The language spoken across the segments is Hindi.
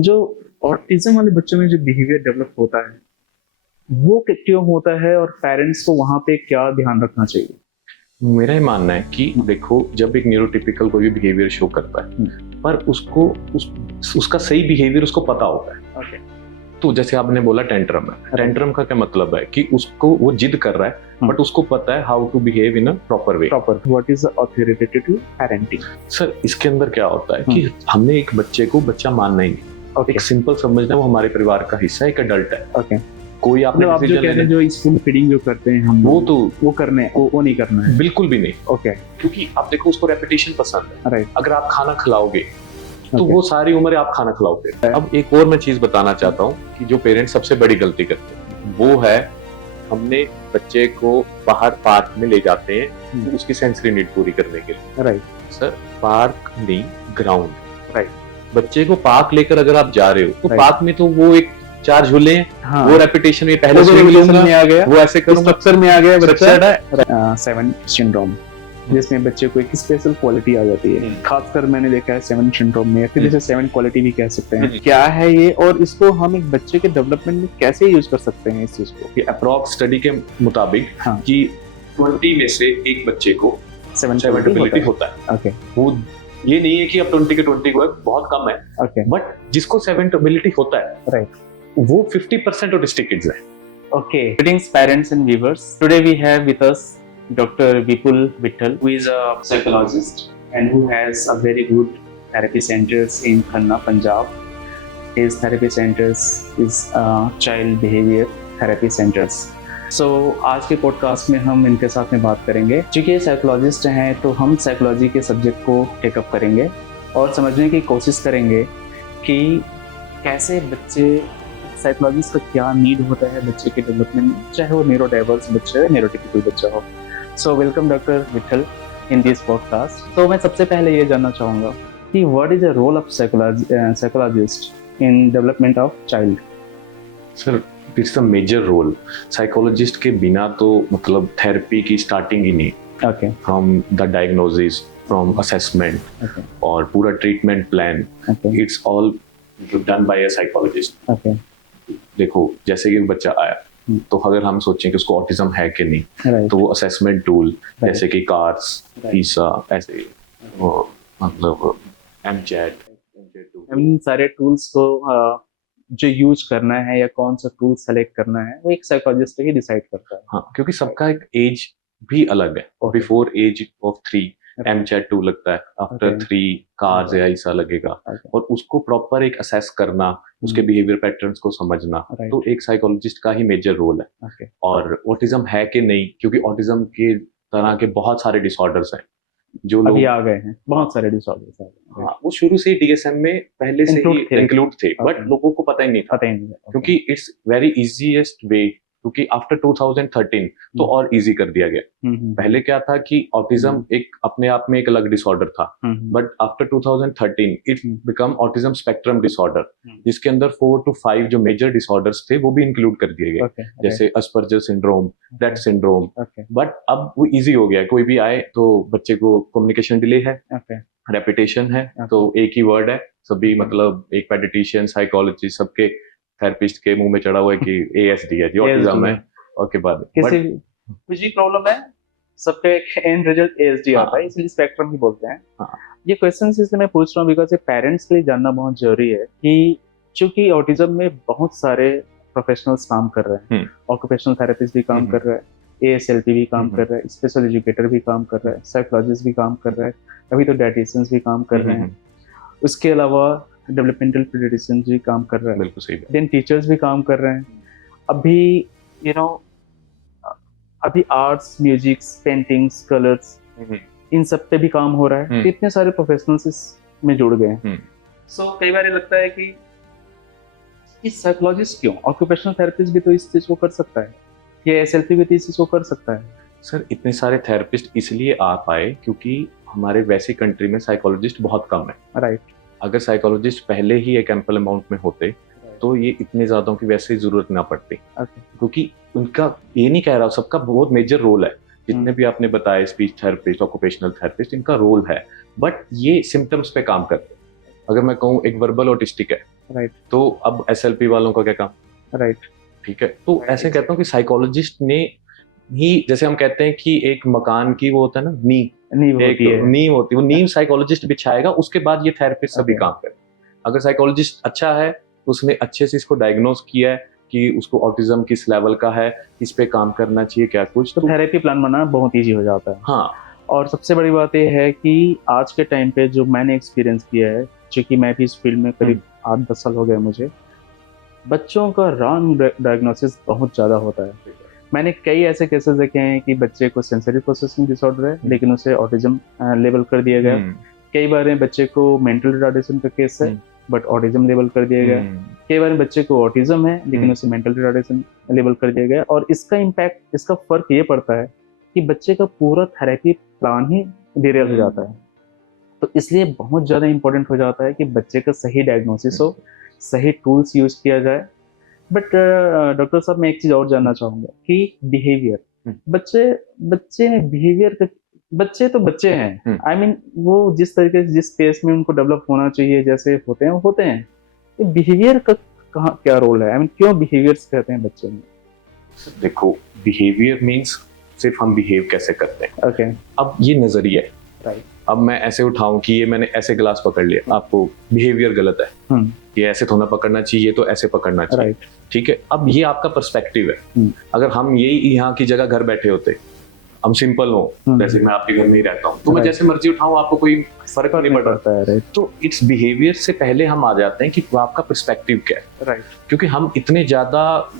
जो ऑटिज्म वाले बच्चों में जो बिहेवियर डेवलप होता है वो क्यों होता है और पेरेंट्स को वहां पे क्या ध्यान रखना चाहिए? मेरा ये मानना है कि देखो, जब एक न्यूरोटिपिकल कोई भी बिहेवियर शो करता है पर उसको उसका सही बिहेवियर उसको पता होता है। ओके। तो जैसे आपने बोला टेंट्रम है, टेंट्रम का क्या मतलब है कि उसको वो जिद कर रहा है बट उसको पता है how to behave in a proper way. Proper what is authoritative to parenting? Sir इसके अंदर क्या होता है कि हमने एक बच्चे को बच्चा मानना ही नहीं। ओके। एक सिंपल समझना, वो हमारे परिवार का हिस्सा है, एक अडल्ट है। ओके। कोई आपने आप जो decision कहते हैं लेना- जो स्कूल फीडिंग जो करते हैं हम वो तो वो करने वो नहीं करना है। बिल्कुल भी नहीं, ओके। क्योंकि आप देखो उसको रेपिटेशन पसंद है। राइट। अगर आप खाना खिलाओगे तो Okay. वो सारी उम्र आप खाना खिलाओगे। अब एक और मैं चीज बताना चाहता हूँ कि जो पेरेंट्स सबसे बड़ी गलती करते हैं वो है, हमने बच्चे को बाहर पार्क में ले जाते हैं तो उसकी सेंसरी नीड पूरी करने के लिए। राइट। सर पार्क नहीं, ग्राउंड। राइट। बच्चे को पार्क लेकर अगर आप जा रहे हो तो Right. पार्क में तो वो एक 4 झूले हैं, हाँ। वो रेपिटेशन में पहले वो swing लूंगा, में आ गया, वो ऐसे करूंगा, स्ट्रक्चर में आ गया Structured बच्चा। है। 7 सिंड्रोम जिसमें बच्चे को एक स्पेशल क्वालिटी आ जाती है, खासकर मैंने देखा है 7 सिंड्रोम में, फिर जैसे 7 क्वालिटी भी कह सकते हैं। क्या है ये और इसको हम एक बच्चे के डेवलपमेंट में कैसे यूज कर सकते हैं इस चीज को? कि अप्रॉक्स स्टडी के मुताबिक हाँ। कि 20 में से एक बच्चे को 7 एबिलिटी होता है। ओके। वो ये नहीं है कि अब 20 के 20 को है, बहुत कम है। ओके। बट जिसको 7 एबिलिटी होता है, राइट, वो 50% ऑटिस्टिक किड्स है। okay. Greetings parents and viewers. Today we have with us Dr. Vipul Vittal, who is a psychologist and who has a very good therapy centers in Khanna, Punjab. His therapy centers is child behavior therapy centers. So आज के पॉडकास्ट में हम इनके साथ में बात करेंगे। चूंकि साइकोलॉजिस्ट हैं तो हम साइकोलॉजी के सब्जेक्ट को टेकअप करेंगे और समझने की कोशिश करेंगे कि कैसे बच्चे, साइकोलॉजिस्ट का क्या नीड होता है बच्चे के डेवलपमेंट में, चाहे वो न्यूरो डाइवर्स बच्चा है, न्यूरोटिपिकल बच्चा हो। So welcome doctor Vithal in this podcast. तो मैं सबसे पहले ये जानना चाहूँगा कि what is the role of psychologist in development of child? Sir it's a major role. Psychologist के बिना तो मतलब थेरेपी की स्टार्टिंग ही नहीं। Okay. From the diagnosis, from assessment okay. और पूरा treatment plan, okay. It's all done by a psychologist. Okay. देखो जैसे कि एक बच्चा आया तो अगर हम सोचें कि उसको ऑटिज्म है कि नहीं, राइट। तो वो असेसमेंट टूल Right. जैसे कि कार्स, Right. ईसा, ऐसे मतलब एमचैट इन सारे टूल्स को जो यूज करना है या कौन सा टूल सेलेक्ट करना है वो एक साइकोलॉजिस्ट ही डिसाइड करता है। हाँ, क्योंकि सबका एक एज भी अलग है। Okay. बिफोर एज ऑफ 3 एमचैट 2 लगता है, आफ्टर Okay. 3 कार्स या ईसा लगेगा। Okay. और उसको प्रॉपर एक असेस करना, उसके बिहेवियर पैटर्न्स को समझना, Right. तो एक साइकोलॉजिस्ट का ही मेजर रोल है। Okay. और ऑटिज्म है कि नहीं, क्योंकि ऑटिज्म के तरह के बहुत सारे डिसऑर्डर्स हैं जो लोग अभी आ गए हैं, बहुत सारे डिसऑर्डर्स हैं। हाँ, वो शुरू से ही डीएसएम में पहले से Include ही थे। इंक्लूड थे, बट Okay. लोगों को पता ही नहीं था, पता ही नहीं है। क्योंकि इट्स वेरी इजीएस्ट वे। क्योंकि आफ्टर 2013 तो और इजी कर दिया गया। पहले क्या था कि ऑटिज्म एक अपने आप में एक अलग डिसऑर्डर था, but after 2013 it become autism spectrum disorder, जिसके अंदर 4 to 5 जो मेजर डिसऑर्डर्स थे वो भी इंक्लूड कर दिए गए। Okay. जैसे Asperger syndrome, Rett syndrome. Okay. But अब वो इजी हो गया है, कोई भी आए तो बच्चे को कम्युनिकेशन डिले है, Okay. रेपिटेशन है, तो एक ही वर्ड है, सभी मतलब एक पेडिट्रिशियन, साइकोलॉजिस्ट, सबके थेरेपिस्ट के मुंह में चढ़ा हुआ है कि एएसडी है जी, ऑटिज्म है। ओके, बाद किसी कुछ भी प्रॉब्लम है सबका एक एंड रिजल्ट एएसडी आता है, हाँ। इसलिए स्पेक्ट्रम ही बोलते हैं। हाँ। ये क्वेश्चंस इसलिए मैं पूछ रहा हूँ बिकॉज ये पेरेंट्स के लिए जानना बहुत जरूरी है कि चूंकि ऑटिज्म में बहुत सारे प्रोफेशनल्स काम कर रहे हैं, ऑक्यूपेशनल थेरेपिस्ट भी काम कर रहे हैं, एएसएलपी भी काम कर रहे हैं, स्पेशल एजुकेटर भी काम कर रहे हैं, साइकोलॉजिस्ट भी काम कर रहे हैं, अभी तो डायटिशियंस भी काम कर रहे हैं, उसके अलावा डेवलपमेंटल पीडियाट्रिशियंस भी काम कर रहे हैं, बिल्कुल सही। देन टीचर्स भी काम कर रहे हैं। अभी अभी आर्ट्स, म्यूजिक, पेंटिंग्स, कलर्स, इन सब पे भी काम हो रहा है। तो इतने सारे प्रोफेशनल्स इसमें जुड़ गए हैं। सो कई बार ये लगता है कि इस साइकोलॉजिस्ट क्यों, ऑक्यूपेशनल थेरेपिस्ट भी तो इस चीज को कर सकता है, ये एसएलपी भी तो इस चीज को कर सकता है। सर इतने सारे थेरेपिस्ट इसलिए आ पाए क्योंकि हमारे वैसी कंट्री में साइकोलॉजिस्ट बहुत कम है। राइट। अगर साइकोलॉजिस्ट पहले ही एक एम्पल अमाउंट में होते तो ये इतने ज्यादा की वैसे ही जरूरत ना पड़ती। क्योंकि उनका, ये नहीं कह रहा, सबका बहुत मेजर रोल है। जितने भी आपने बताया, स्पीच थेरेपिस्ट, ऑक्यूपेशनल थेरेपिस्ट, इनका रोल है, बट ये सिम्टम्स पे काम करते हैं। अगर मैं कहूँ एक वर्बल ऑटिस्टिक है राइट तो अब SLP वालों का क्या काम, राइट ठीक है। तो ऐसे कहता हूँ कि साइकोलॉजिस्ट ने ही, जैसे हम कहते हैं कि एक मकान की वो होता है ना नींव, नींव एक होती है। नींव होती है, वो नींव साइकोलॉजिस्ट बिछाएगा, उसके बाद ये थेरेपिस्ट सभी Okay. काम करे। अगर साइकोलॉजिस्ट अच्छा है, उसने अच्छे से इसको डायग्नोज किया है कि उसको ऑटिज्म किस लेवल का है, इस पे काम करना चाहिए क्या कुछ, तो थेरेपी प्लान बनाना बहुत ईजी हो जाता है। हाँ। और सबसे बड़ी बात यह है कि आज के टाइम पे जो मैंने एक्सपीरियंस किया है, क्योंकि मैं भी इस फील्ड में करीब 8-10 साल हो गए मुझे, बच्चों का रॉन्ग डायग्नोसिस बहुत ज़्यादा होता है। मैंने कई ऐसे केसेस देखे हैं कि बच्चे को सेंसरी प्रोसेसिंग डिसऑर्डर है लेकिन उसे ऑटिज्म लेबल कर दिया गया। कई बार बच्चे को मेंटल रिटार्डेशन का केस है बट ऑटिज्म लेबल कर दिया गया। कई बार बच्चे को ऑटिज्म है लेकिन उसे मेंटल रिटार्डेशन लेबल कर दिया गया। और इसका इम्पैक्ट, इसका फर्क ये पड़ता है कि बच्चे का पूरा थेरेपी प्लान ही डिरेल हो जाता है। तो इसलिए बहुत ज़्यादा इंपॉर्टेंट हो जाता है कि बच्चे का सही डायग्नोसिस हो, सही टूल्स यूज किया जाए। बट डॉक्टर साहब, मैं एक चीज़ और जानना चाहूँगा कि बिहेवियर, बच्चे बच्चे में बिहेवियर का, बच्चे तो बच्चे हैं, आई मीन वो जिस तरीके से, जिस पेस में उनको डेवलप होना चाहिए, जैसे होते हैं वो होते हैं। तो बिहेवियर का कहाँ क्या रोल है, आई मीन क्यों बिहेवियर्स कहते हैं बच्चे में? देखो, बिहेवियर मीन्स सिर्फ हम बिहेव कैसे करते हैं। ओके, अब ये नजरिया है, राइट। अब मैं ऐसे उठाऊं कि ये मैंने ऐसे गिलास पकड़ लिया, आपको बिहेवियर गलत है, ये ऐसे थोड़ा पकड़ना चाहिए, ये तो ऐसे पकड़ना चाहिए, राइट। ठीक है। अब ये आपका पर्सपेक्टिव है। अगर हम यही यहाँ की जगह घर बैठे होते, हम सिंपल हो, जैसे मैं आपके घर में ही रहता हूँ, तो मैं जैसे मर्जी उठाऊं, आपको कोई फर्क नहीं पड़ता है, राइट। तो इट्स बिहेवियर से पहले हम आ जाते हैं कि आपका पर्सपेक्टिव क्या है, राइट। क्योंकि हम इतने ज्यादा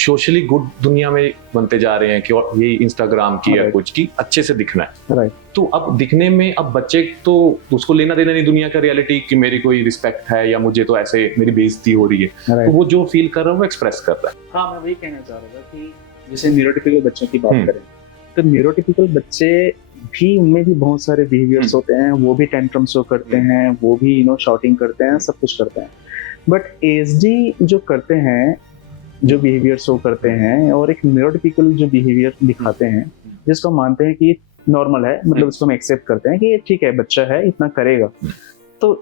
सोशली गुड दुनिया में बनते जा रहे हैं कि ये इंस्टाग्राम की या कुछ की अच्छे से दिखना है, राइट। तो अब दिखने में, अब बच्चे तो उसको लेना देना नहीं दुनिया का रियलिटी कि मेरी कोई रिस्पेक्ट है या मुझे तो ऐसे मेरी बेइज्जती हो रही है, तो वो जो फील कर रहा है वो एक्सप्रेस कर रहा है। हाँ, मैं वही कहना चाह रहा था कि जैसे न्यूरोटिपिकल बच्चों की बात करें, तो न्यूरोटिपिकल बच्चे भी, उनमें भी बहुत सारे बिहेवियर्स होते हैं, वो भी टेंट्रम शो करते हैं, वो भी शॉटिंग करते हैं, सब कुछ करते हैं। बट एसडी जो करते हैं, जो बिहेवियर शो करते हैं, और एक न्यूरोटिपिकल जो बिहेवियर दिखाते हैं, जिसको मानते हैं कि नॉर्मल है, मतलब उसको हम एक्सेप्ट करते हैं कि ये ठीक है, बच्चा है, इतना करेगा। तो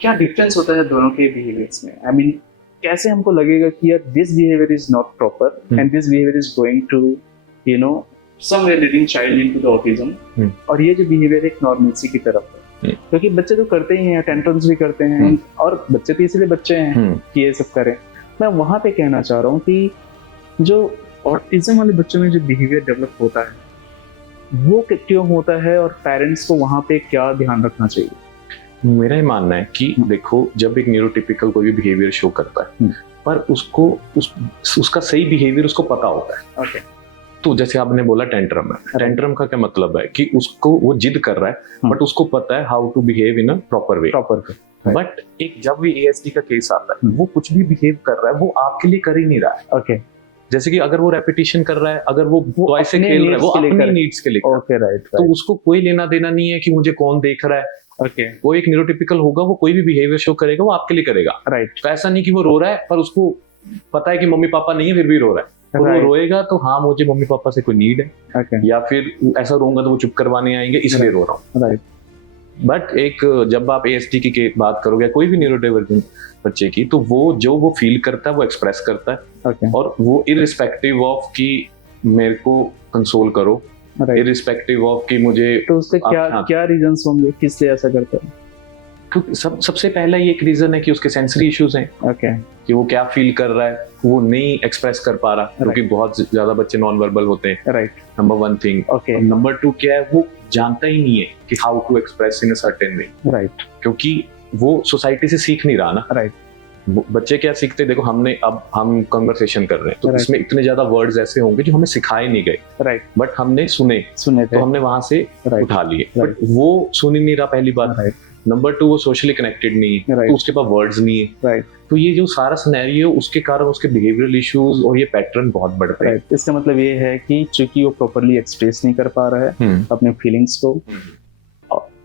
क्या डिफरेंस होता है दोनों के बिहेवियर्स में? आई मीन कैसे हमको लगेगा कि यार this behaviour is not proper and this behaviour is going to somewhere leading child into the autism, और ये जो बिहेवियर एक नॉर्मलसी की तरफ है, क्योंकि बच्चे तो करते ही हैं, टेंट्रम्स भी करते हैं, और बच्चे तो इसलिए बच्चे हैं कि ये सब करें। मैं वहां पे कहना चाह रहा हूँ कि जो ऑटिज्म वाले बच्चों में जो बिहेवियर डेवलप होता है वो क्यों होता है, और पेरेंट्स को वहां पे क्या ध्यान रखना चाहिए? मेरा ये मानना है कि देखो, जब एक न्यूरोटिपिकल कोई भी बिहेवियर शो करता है, पर उसको उसका सही बिहेवियर उसको पता होता है, ओके। तो जैसे आपने बोला टेंट्रम है, टेंट्रम का क्या मतलब है कि उसको, वो जिद कर रहा है बट उसको पता है how to behave in a proper way, but एक जब भी ASD का केस आता है, वो कुछ भी बिहेव कर रहा है, वो आपके लिए कर ही नहीं रहा है, ओके। जैसे कि अगर वो रेपिटेशन कर रहा है, अगर वो टॉय से खेल रहा है, वो अपनी नीड्स के लिए, ओके, राइट। तो उसको कोई लेना देना नहीं है कि मुझे कौन देख रहा है, ओके। वो एक न्यूरोटिपिकल होगा, वो कोई भी बिहेवियर शो करेगा वो आपके लिए करेगा, राइट। तो ऐसा नहीं कि वो रो रहा है पर उसको पता है कि मम्मी पापा नहीं है फिर भी रो रहा है, तो वो रोएगा तो हाँ मुझे मम्मी पापा से कोई नीड है, okay. या फिर ऐसा रोऊंगा तो वो चुप करवाने आएंगे इसलिए रो रहा हूँ, राइट। बट एक जब आप ASD की बात करोगे, कोई भी न्यूरोडाइवर्जेंट बच्चे की, तो वो फील करता है, वो एक्सप्रेस करता है, okay. और वो इररिस्पेक्टिव ऑफ कि मेरे को कंसोल करो, इररिस्पेक्टिव ऑफ कि मुझे, तो उसके क्या रीजंस होंगे किस लिए ऐसा करता है? क्योंकि सबसे पहला ये एक रीजन है कि उसके सेंसरी इश्यूज हैं, ओके, कि वो क्या फील कर रहा है वो नहीं एक्सप्रेस कर पा रहा, क्योंकि बहुत ज्यादा बच्चे नॉन वर्बल होते हैं, right, number 1 thing, okay. Number 2 क्या है, वो जानता ही नहीं है कि how to express in a certain way, right, क्योंकि वो सोसाइटी से सीख नहीं रहा ना, राइट। बच्चे क्या सीखते, देखो अब हम कन्वर्सेशन कर रहे हैं, तो इसमें इतने ज्यादा वर्ड्स ऐसे होंगे जो हमें सिखाए नहीं गए, राइट, बट हमने सुने तो हमने वहां से उठा लिए, बट वो सुन ही नहीं रहा, पहली बात, राइट। नंबर 2, वो सोशली कनेक्टेड नहीं है, तो उसके पास वर्ड्स नहीं है, राइट। तो ये जो सारा सिनेरियो, उसके कारण उसके बिहेवियरल इश्यूज और ये पैटर्न बहुत बढ़ रहे हैं। इसका मतलब ये है कि चूंकि वो प्रॉपर्ली एक्सप्रेस नहीं कर पा रहा है अपने फीलिंग्स को,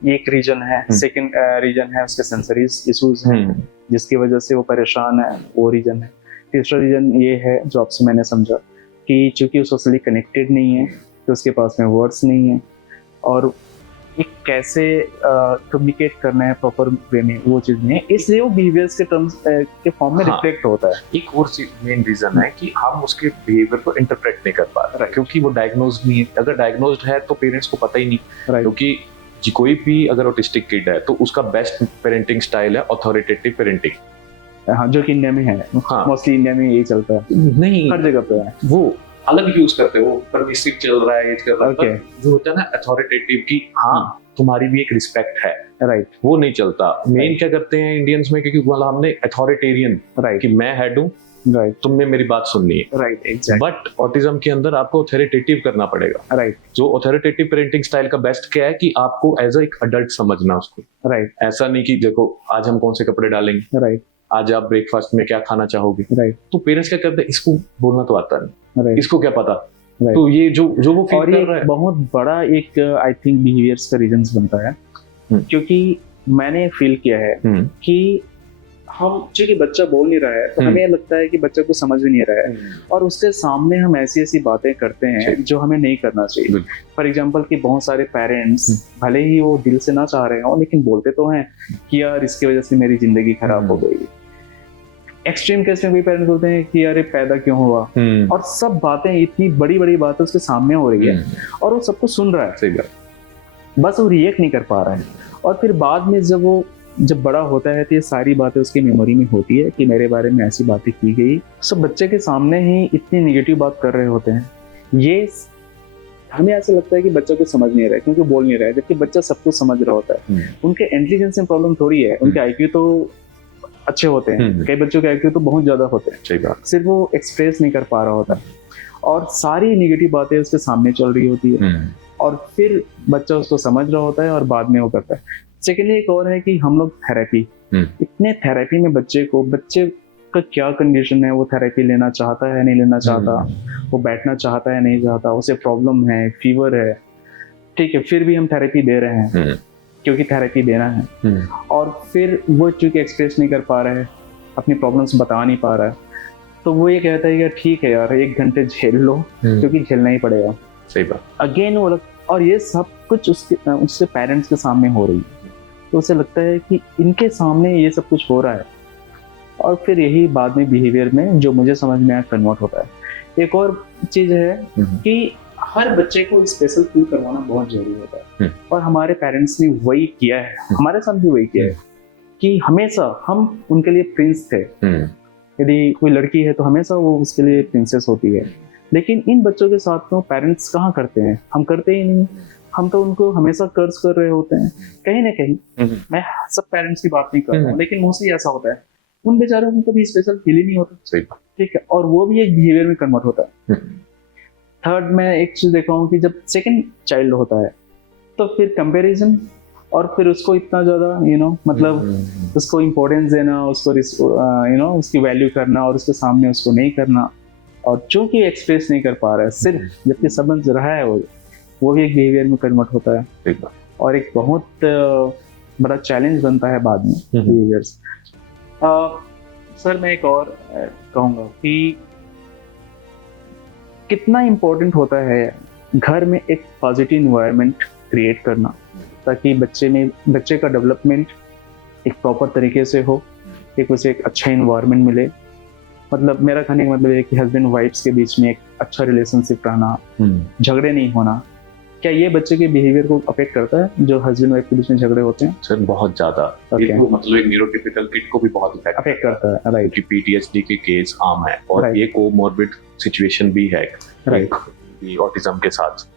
ये एक रीजन है। सेकंड रीजन है उसके सेंसरीज इश्यूज हैं, जिसकी वजह से वो परेशान है, वो रीजन है। तीसरा रीजन ये है जो आपसे मैंने समझा कि चूंकि वो सोशली कनेक्टेड नहीं है, तो उसके पास में वर्ड्स नहीं है, और एक कैसे कम्युनिकेट करना है प्रॉपर वे में, वो चीज नहीं है, इसलिए वो बिहेवियर्स के टर्म्स के फॉर्म में हाँ। रिफ्लेक्ट होता है। एक और मेन रीजन है कि हम उसके बिहेवियर को इंटरप्रेट नहीं कर पा रहे, क्योंकि वो डायग्नोज नहीं है। अगर डायग्नोज्ड है तो पेरेंट्स को पता ही नहीं, क्योंकि कोई भी अगर ऑटिस्टिक किड है तो उसका बेस्ट पेरेंटिंग स्टाइल है ऑथोरिटेटिव पेरेंटिंग। हाँ, जो कि इंडिया में है, हाँ, मोस्टली इंडिया में यही चलता है, नहीं हर जगह पे है। वो अलग यूज करते हैं, वो परमिसिव चल रहा है, ये चल रहा है, Okay. पर जो होता है ना अथॉरिटेटिव की हाँ तुम्हारी भी एक रिस्पेक्ट है, राइट वो नहीं चलता। Main Right. क्या करते हैं इंडियंस में, क्योंकि वाला हमने अथॉरिटेरियन राइट कि मैं हेड हूँ, राइट तुमने मेरी बात सुननी है। राइट एग्जैक्ट बट ऑटिज्म के अंदर आपको ऑथोरिटेटिव करना पड़ेगा। राइट जो ऑथोरिटेटिव पेरेंटिंग स्टाइल का बेस्ट क्या है कि आपको एज अ एक अडल्ट समझना उसको। राइट ऐसा नहीं कि देखो आज हम कौन से कपड़े डालेंगे, राइट आज आप ब्रेकफास्ट में क्या खाना चाहोगे, राइट तो पेरेंट्स क्या करते हैं, इसको बोलना तो आता नहीं, राइट इसको क्या पता। Right. तो ये जो वो फील और कर ये रहा है, बहुत बड़ा एक आई थिंक बिहेवियर्स का रीजंस बनता है, क्योंकि मैंने फील किया है कि हम चूंकि बच्चा बोल नहीं रहा है तो हमें लगता है कि बच्चा को समझ भी नहीं रहा है, और उसके सामने हम ऐसी ऐसी बातें करते हैं जो हमें नहीं करना चाहिए। फॉर एग्जाम्पल कि बहुत सारे पेरेंट्स भले ही वो दिल से ना चाह रहे हो, लेकिन बोलते तो हैं कि यार इसकी वजह से मेरी जिंदगी खराब हो गई। एक्सट्रीम केस में कोई पेरेंट्स बोलते हैं कि यार ये पैदा क्यों हुआ, और सब बातें इतनी बड़ी बड़ी बातें उसके सामने हो रही है और वो सबको सुन रहा है, सही बात, बस वो रिएक्ट नहीं कर पा रहा है। और फिर बाद में जब बड़ा होता है तो ये सारी बातें उसकी मेमोरी में होती है कि मेरे बारे में ऐसी बातें की गई। सब बच्चे के सामने ही इतनी निगेटिव बात कर रहे होते हैं। ये हमें ऐसा लगता है कि बच्चा को समझ नहीं रहा है क्योंकि बोल नहीं रहा है, जबकि बच्चा सब कुछ समझ रहा होता है। उनके इंटेलिजेंस में प्रॉब्लम थोड़ी है, उनके आईक्यू तो अच्छे होते हैं, कई बच्चों के आईक्यू तो बहुत ज्यादा होते हैं, सही बात, सिर्फ वो एक्सप्रेस नहीं कर पा रहा होता और सारी निगेटिव बातें उसके सामने चल रही होती है, और फिर बच्चा उसको समझ रहा होता है और बाद में वो करता है। सेकेंडली एक और है कि हम लोग थेरेपी, इतने थेरेपी में बच्चे का क्या कंडीशन है, वो थेरेपी लेना चाहता है नहीं लेना चाहता, वो बैठना चाहता है नहीं चाहता, उसे प्रॉब्लम है, फीवर है, ठीक है, फिर भी हम थेरेपी दे रहे हैं क्योंकि थेरेपी देना है। और फिर वो चूंकि एक्सप्रेस नहीं कर पा रहा है, अपनी प्रॉब्लम्स बता नहीं पा रहा है, तो वो ये कहता है कि ठीक है यार 1 घंटे झेल लो क्योंकि झेलना ही पड़ेगा। सही बात, अगेन वो और ये सब कुछ उसके पेरेंट्स के सामने हो रही है, तो उसे लगता है कि इनके सामने ये सब कुछ हो रहा है, और फिर यही बाद में बिहेवियर में जो मुझे समझ में आया कन्वर्ट होता है। एक और चीज है कि हर बच्चे को स्पेशल फील करवाना बहुत जरूरी होता है, और हमारे पेरेंट्स ने वही किया है, हमारे साथ भी वही किया है कि हमेशा हम उनके लिए प्रिंस थे। यदि कोई लड़की है तो हमेशा वो उसके लिए प्रिंसेस होती है, लेकिन इन बच्चों के साथ में पेरेंट्स कहाँ करते हैं, हम करते ही नहीं। हम तो उनको हमेशा कर्ज कर रहे होते हैं कहीं ना कहीं। मैं सब पेरेंट्स की बात नहीं कर रहा हूँ, लेकिन मोस्टली ऐसा होता है, उन बेचारों को कभी स्पेशल फील ही नहीं होता, सही बात, ठीक है, और वो भी एक बिहेवियर में कन्वर्ट होता है। थर्ड, मैं एक चीज देखा हूँ कि जब सेकंड चाइल्ड होता है तो फिर कंपैरिजन, और फिर उसको इतना ज्यादा मतलब उसको इम्पोर्टेंस देना, उसको उसकी वैल्यू करना, और उसके सामने उसको नहीं करना, और चूंकि एक्सप्रेस नहीं कर पा रहा है सिर्फ, जबकि समझ रहा है वो भी एक बिहेवियर में कन्वर्ट होता है, और एक बहुत बड़ा चैलेंज बनता है बाद में बिहेवियर्स। सर मैं एक और कहूँगा कि कितना इम्पोर्टेंट होता है घर में एक पॉजिटिव इन्वायरमेंट क्रिएट करना, ताकि बच्चे का डेवलपमेंट एक प्रॉपर तरीके से हो, एक उसे एक अच्छा इन्वायरमेंट मिले। मतलब मेरा कहने का मतलब है कि हस्बैंड वाइफ्स के बीच में एक अच्छा रिलेशनशिप रहना, झगड़े नहीं होना। क्या ये बच्चे के बिहेवियर को अफेक्ट करता है जो हस्बैंड वाइफ के बीच में झगड़े होते हैं? सर बहुत ज्यादा, मतलब एक न्यूरोटिपिकल किड को भी बहुत अफेक्ट करता है, राइट, कि पीटीएसडी के केस आम है, और ये कोमॉर्बिड सिचुएशन भी है ऑटिज्म के साथ,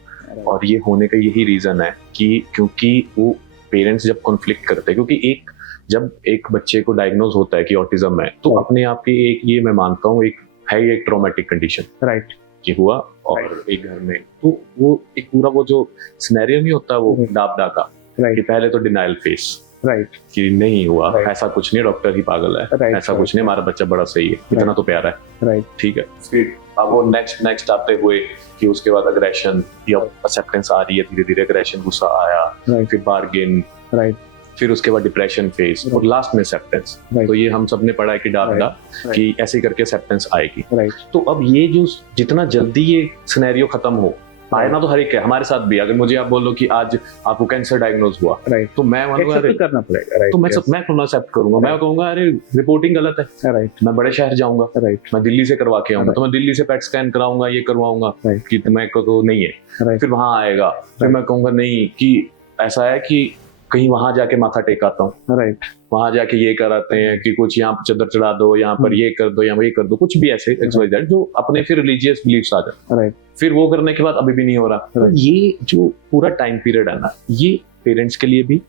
और ये होने का यही रीजन है कि क्योंकि वो पेरेंट्स जब कॉन्फ्लिक्ट करते हैं, क्योंकि जब एक बच्चे को डायग्नोज होता है कि ऑटिज्म है, तो अपने आप की एक ये मैं मानता हूँ एक ट्रॉमेटिक कंडीशन, राइट, ये हुआ, और एक घर में तो वो एक पूरा वो जो सिनेरियो नहीं होता वो डाबडा का, कि पहले तो डिनाइल फेस, राइट, कि नहीं हुआ, ऐसा कुछ नहीं, डॉक्टर ही पागल है, ऐसा कुछ नहीं, हमारा बच्चा बड़ा सही है, इतना तो प्यारा है, राइट, ठीक है। फिर अब वो नेक्स्ट आते हुए कि उसके बाद अग्रेशन या एक्सेप्टेंस आ रही है, धीरे धीरे अग्रेशन, गुस्सा आया, फिर बार्गेन, राइट, फिर उसके बाद डिप्रेशन फेज, और लास्ट में एक्सेप्टेंस। तो ये हम सब ने पढ़ा है कि डाबडा कि ऐसे करके एक्सेप्टेंस आएगी। तो अब ये जो जितना जल्दी ये सिनेरियो खत्म हो, भागना तो हर एक है, हमारे साथ भी। अगर मुझे आप बोलो कि आज आपको कैंसर डायग्नोज हुआ, राइट, तो मैं मानूंगा एक्सेप्ट करना पड़ेगा, राइट, तो मैं क्यों ना एक्सेप्ट करूंगा, मैं कहूंगा अरे रिपोर्टिंग गलत है, राइट, मैं बड़े शहर जाऊंगा, राइट, मैं दिल्ली से करवा के आऊंगा, Right. तो मैं दिल्ली से पेट स्कैन कराऊंगा, ये करवाऊंगा Right. कि मैं को नहीं है, राइट, फिर वहां आएगा, फिर Right. मैं कहूंगा नहीं कि ऐसा है कि कहीं वहां जाके माथा टेकाता हूँ, राइट, वहां जाके ये कराते हैं कि कुछ यहाँ पर चदर चढ़ा दो, यहाँ पर ये कर दो, यहाँ ये कर दो, कुछ भी ऐसे XYZ जो अपने फिर रिलीजियस बिलीफ्स आ जाते, राइट, फिर वो करने के बाद अभी भी नहीं हो रहा। तो Right. ये जो पूरा टाइम पीरियड है ना, ये पेरेंट्स के लिए भी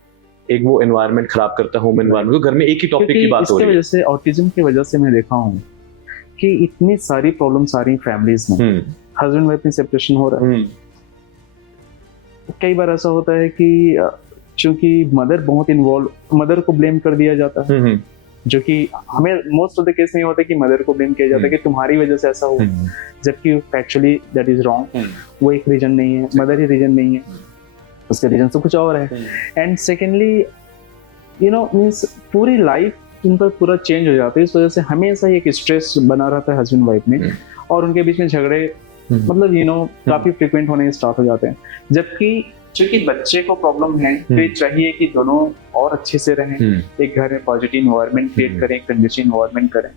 एक वो एनवायरनमेंट खराब करता है, होम एनवायरनमेंट। घर में एक ही टॉपिक की बात हो रही है। वजह से ऑटिज्म की वजह से मैं देखा हूँ कि इतनी सारी प्रॉब्लम सारी फैमिलीज में, हस्बैंड वाइफ में सेपरेशन हो रहा है। कई बार ऐसा होता है कि चूंकि मदर बहुत इन्वॉल्व, मदर को ब्लेम कर दिया जाता है, जो कि हमें मोस्ट ऑफ द केस नहीं होता कि मदर को ब्लेम किया जाता है कि तुम्हारी वजह से ऐसा हुआ, जबकि एक्चुअली दैट इज रॉन्ग। वो एक रीजन नहीं है, मदर ही रीजन नहीं है, उसका रीजन तो कुछ और है। And secondly you know means पूरी लाइफ उनका पूरा चेंज हो जाता है। इस वजह से हमेशा एक स्ट्रेस बना रहता है हस्बैंड वाइफ में, और उनके बीच में झगड़े मतलब यू नो काफी फ्रिक्वेंट होने स्टार्ट हो जाते हैं। जबकि चूंकि बच्चे को प्रॉब्लम है तो ये चाहिए कि दोनों और अच्छे से रहें, एक घर में पॉजिटिव इन्वायरमेंट क्रिएट करें, कंडीशन इन्वायरमेंट करें,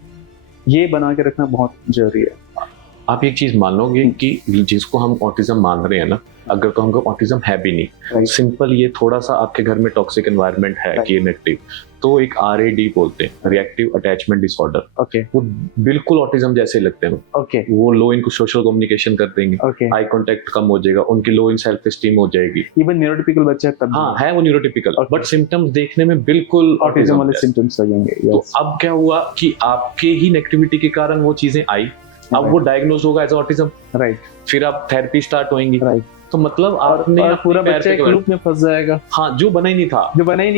ये बना के रखना बहुत जरूरी है। आप एक चीज मानोगे कि जिसको हम ऑटिज्म मान रहे हैं ना, अगर तो हमको ऑटिज्म है भी नहीं, सिंपल ये थोड़ा सा आपके घर में टॉक्सिक एनवायरनमेंट है कि ये नेगेटिव, तो एक RAD बोलते हैं, रिएक्टिव अटैचमेंट डिसऑर्डर। ओके, वो बिल्कुल ऑटिज्म जैसे लगते हैं। ओके, वो लो इन सोशल कम्युनिकेशन कर देंगे, ओके, आई कांटेक्ट कम हो जाएगा, उनकी लो इन सेल्फ एस्टीम हो जाएगी। इवन न्यूरोटिपिकल बच्चा तब हाँ है वो न्यूरोटिपिकल, बट सिम्टम्स देखने में बिल्कुल ऑटिज्म वाले सिम्टम्स लगेंगे। तो अब क्या हुआ कि आपके ही नेगेटिविटी के कारण वो चीजें आई, अब वो डायग्नोज होगा एज ऑटिज्म, राइट, फिर अब थेरेपी स्टार्ट होएंगी, राइट। तो मतलब आपने पूरा बच्चा एक लूप में फंस जाएगा, हाँ जो बना ही नहीं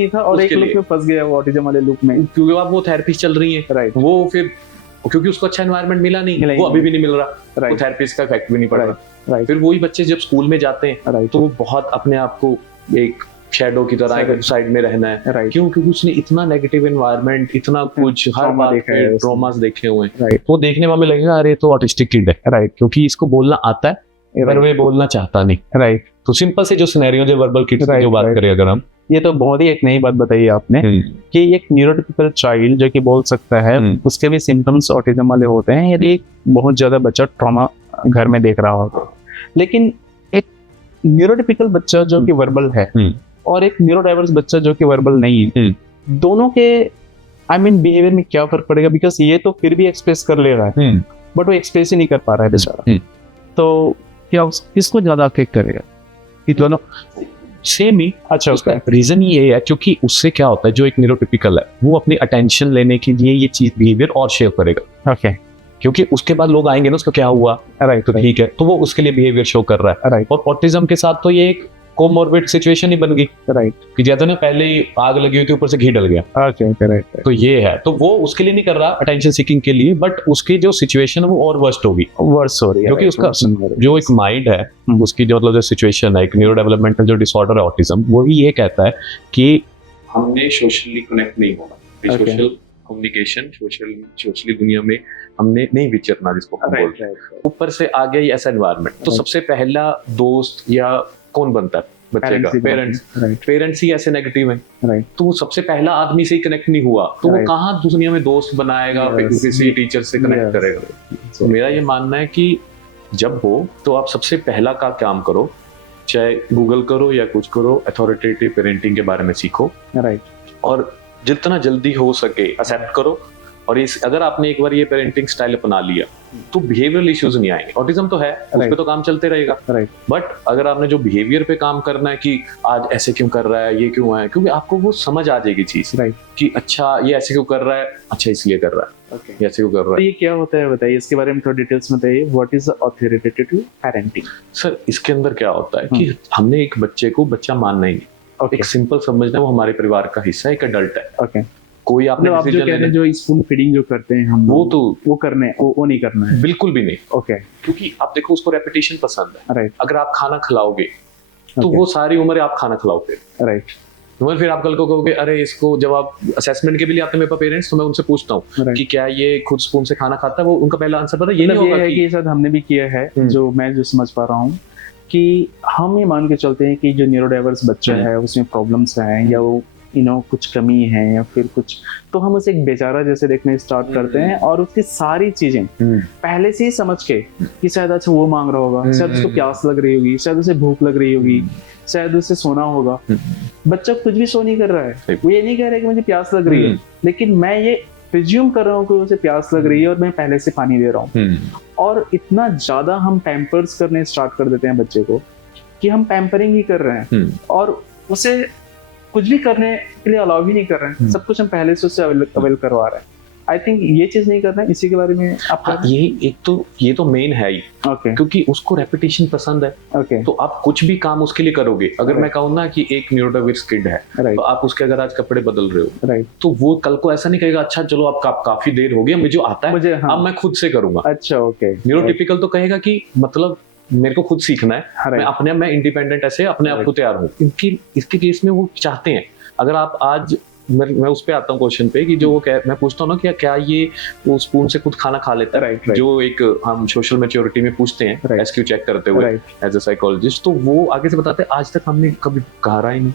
था, और एक लूप में फंस गया वो ऑटिज्म वाले लूप में, क्योंकि अब वो थेरेपी चल रही है, राइट, वो फिर क्योंकि उसको अच्छा एनवायरनमेंट मिला नहीं, वो अभी भी नहीं मिल रहा, तो थेरेपिस्ट का इफेक्ट भी नहीं पड़ रहा। फिर वही बच्चे जब स्कूल में जाते हैं तो वो बहुत अपने आप को एक शैडो की तरह साइड में रहना है, क्यों? क्योंकि उसने इतना नेगेटिव एनवायरनमेंट, इतना कुछ हर बात के ट्रॉमास देखे हुए हैं, वो देखने में हमें लगेगा अरे तो ऑटिस्टिक किड है, राइट, क्योंकि इसको बोलना आता है पर वो बोलना चाहता नहीं, राइट। तो सिंपल से जो सिनेरियो जो वर्बल किड्स की जो बात करें अगर हम, ये तो बहुत ही एक नई बात बताई आपने कि एक न्यूरोटिपिकल चाइल्ड जो कि बोल सकता है, उसके भी सिम्टम्स ऑटिज्म वाले होते हैं यदि एक बहुत ज्यादा बच्चा ट्रॉमा घर में देख रहा हो। लेकिन एक न्यूरोटिपिकल बच्चा जो कि वर्बल है और एक न्यूरोडाइवर्स बच्चा जो कि वर्बल नहीं है, दोनों के आई मीन बिहेवियर में क्या फर्क पड़ेगा? बिकॉज ये तो फिर भी एक्सप्रेस कर ले रहा है बट वो एक्सप्रेस ही नहीं कर पा रहा है बेचारा, तो क्या किसको ज्यादा अफेक्ट करेगा? कि दोनों सेम ही। अच्छा, उसका रीजन ये है क्योंकि उससे क्या होता है, जो एक न्यूरोटिपिकल है वो अपनी अटेंशन लेने के लिए ये चीज बिहेवियर और शेयर करेगा, ओके, क्योंकि उसके बाद लोग आएंगे ना उसका क्या हुआ, राइट, तो ठीक है, तो वो उसके लिए बिहेवियर शो कर रहा है, राइट। और ऑटिज्म के साथ तो ये एक कोमॉर्बिड सिचुएशन ही बन गई, राइट, कि ज्यादा ना पहले ही आग लगी हुई थी, ऊपर से घी डल गया, ओके, राइट। तो ये है, तो वो उसके लिए नहीं कर रहा अटेंशन सीकिंग के लिए, बट उसकी जो सिचुएशन है वो और वर्स्ट होगी, वर्स्ट हो रही है, क्योंकि उसका जो एक माइंड है, उसकी जो मतलब जो सिचुएशन है, एक न्यूरो डेवलपमेंटल जो डिसऑर्डर है ऑटिज्म, वो ही ये कहता है कि हमने सोशली कनेक्ट नहीं होना, सोशल कम्युनिकेशन, सोशली दुनिया में हमने नहीं विचरना, जिसको हम बोलते हैं। ऊपर से आ गया ऐसा एनवायरनमेंट, तो सबसे पहला दोस्त या कौन बनता है बच्चे का? पेरेंट्स ही ऐसे नेगेटिव हैं, तो वो सबसे पहला आदमी से ही कनेक्ट नहीं हुआ, तो वो कहाँ दुनिया में दोस्त बनाएगा, किसी टीचर से कनेक्ट करेगा? तो मेरा ये मानना है कि जब हो तो आप सबसे पहला का काम करो, चाहे गूगल करो या कुछ करो, अथॉरिटेटिव पेरेंटिंग के बारे में सीखो, राइट, और जितना जल्दी हो सके एक्सेप्ट करो। और इस अगर आपने एक बार ये पेरेंटिंग स्टाइल अपना लिया तो बिहेवियरल इश्यूज नहीं आएंगे। ऑटिज्म तो है, उस पे तो काम चलते रहेगा, बट अगर आपने जो बिहेवियर पे काम करना है कि आज ऐसे क्यों कर रहा है, ये क्यों है, क्योंकि आपको वो समझ आ जाएगी चीज, कि अच्छा ये ऐसे क्यों कर रहा है, अच्छा इसलिए कर रहा है, ये ऐसे क्यों कर रहा है। ये क्या होता है बताइए, इसके बारे में थोड़ा डिटेल्स में बताइए। What is authoritative parenting? Sir इसके अंदर क्या होता है कि हमने एक बच्चे को बच्चा मानना ही नहीं, एक सिंपल समझना है वो हमारे परिवार का हिस्सा है, एक अडल्ट है। ओके, कोई आपने आप जो कहते हैं जो स्पून फीडिंग जो करते हैं हम, वो करने वो नहीं करना है, बिल्कुल भी नहीं। ओके, क्योंकि आप देखो उसको रेपिटेशन पसंद है, राइट। अगर आप खाना खिलाओगे तो वो सारी उम्र आप खाना खिलाओगे, राइट। तो फिर आप कल को कहोगे अरे इसको, जब आप असेसमेंट के भी लिए आते हैं मेरे पास पेरेंट्स, तो मैं उनसे पूछता हूँ कि क्या ये खुद स्पून से खाना खाता है, वो उनका पहला आंसर पता है ये नहीं होगा कि शायद हमने भी किया है, जो मैं जो समझ पा रहा हूँ कि हम ये मान के चलते हैं कि जो न्यूरोडाइवर्स बच्चा है उसमें प्रॉब्लम्स हैं या वो कुछ कमी है या फिर कुछ, तो हम उसे एक बेचारा जैसे देखने स्टार्ट करते हैं और उसकी सारी चीजें पहले से ही समझ के कि शायद अच्छा वो मांग रहा होगा, शायद उसको प्यास लग रही होगी, शायद उसे भूख लग रही होगी, शायद उसे सोना होगा। बच्चा कुछ भी सो नहीं कर रहा है, वो ये नहीं कह रहा है कि मुझे प्यास लग रही है, लेकिन मैं ये प्रिज्यूम कर रहा हूँ कि उसे प्यास लग रही है और मैं पहले से पानी दे रहा हूँ। और इतना ज्यादा हम पैम्पर्स करने स्टार्ट कर देते हैं बच्चे को कि हम पैम्परिंग ही कर रहे हैं और उसे कुछ भी करने के लिए अलाउ ही नहीं कर रहे हैं। सब कुछ हम पहले से उससे अवेल करवा रहे हैं। आई थिंक ये चीज नहीं करना है। इसी के बारे में आप ये तो मेन है ही, क्योंकि उसको रेपिटेशन पसंद है। तो आप कुछ भी काम उसके लिए करोगे। अगर मैं कहूँ ना कि एक न्यूरोडाइवर्स किड है, तो आप उसके अगर आज कपड़े बदल रहे हो, तो वो कल को ऐसा नहीं कहेगा अच्छा चलो आप काफी देर हो गया, मुझे आता है, अब मैं खुद से करूंगा। अच्छा, ओके। न्यूरोटिपिकल तो कहेगा कि मतलब मेरे को खुद सीखना है, मैं इंडिपेंडेंट ऐसे अपने आप को तैयार हूँ। क्योंकि इसके केस में वो चाहते हैं, अगर आप आज मैं उस पे आता हूँ क्वेश्चन पे कि जो वो मैं पूछता हूँ ना क्या ये वो स्पून से खुद खाना खा लेता है, जो एक हम सोशल मैच्योरिटी में पूछते हैं एसक्यू चेक करते हुए एज अ साइकोलॉजिस्ट, तो वो आगे से बताते हैं आज तक हमने कभी कहा ही नहीं,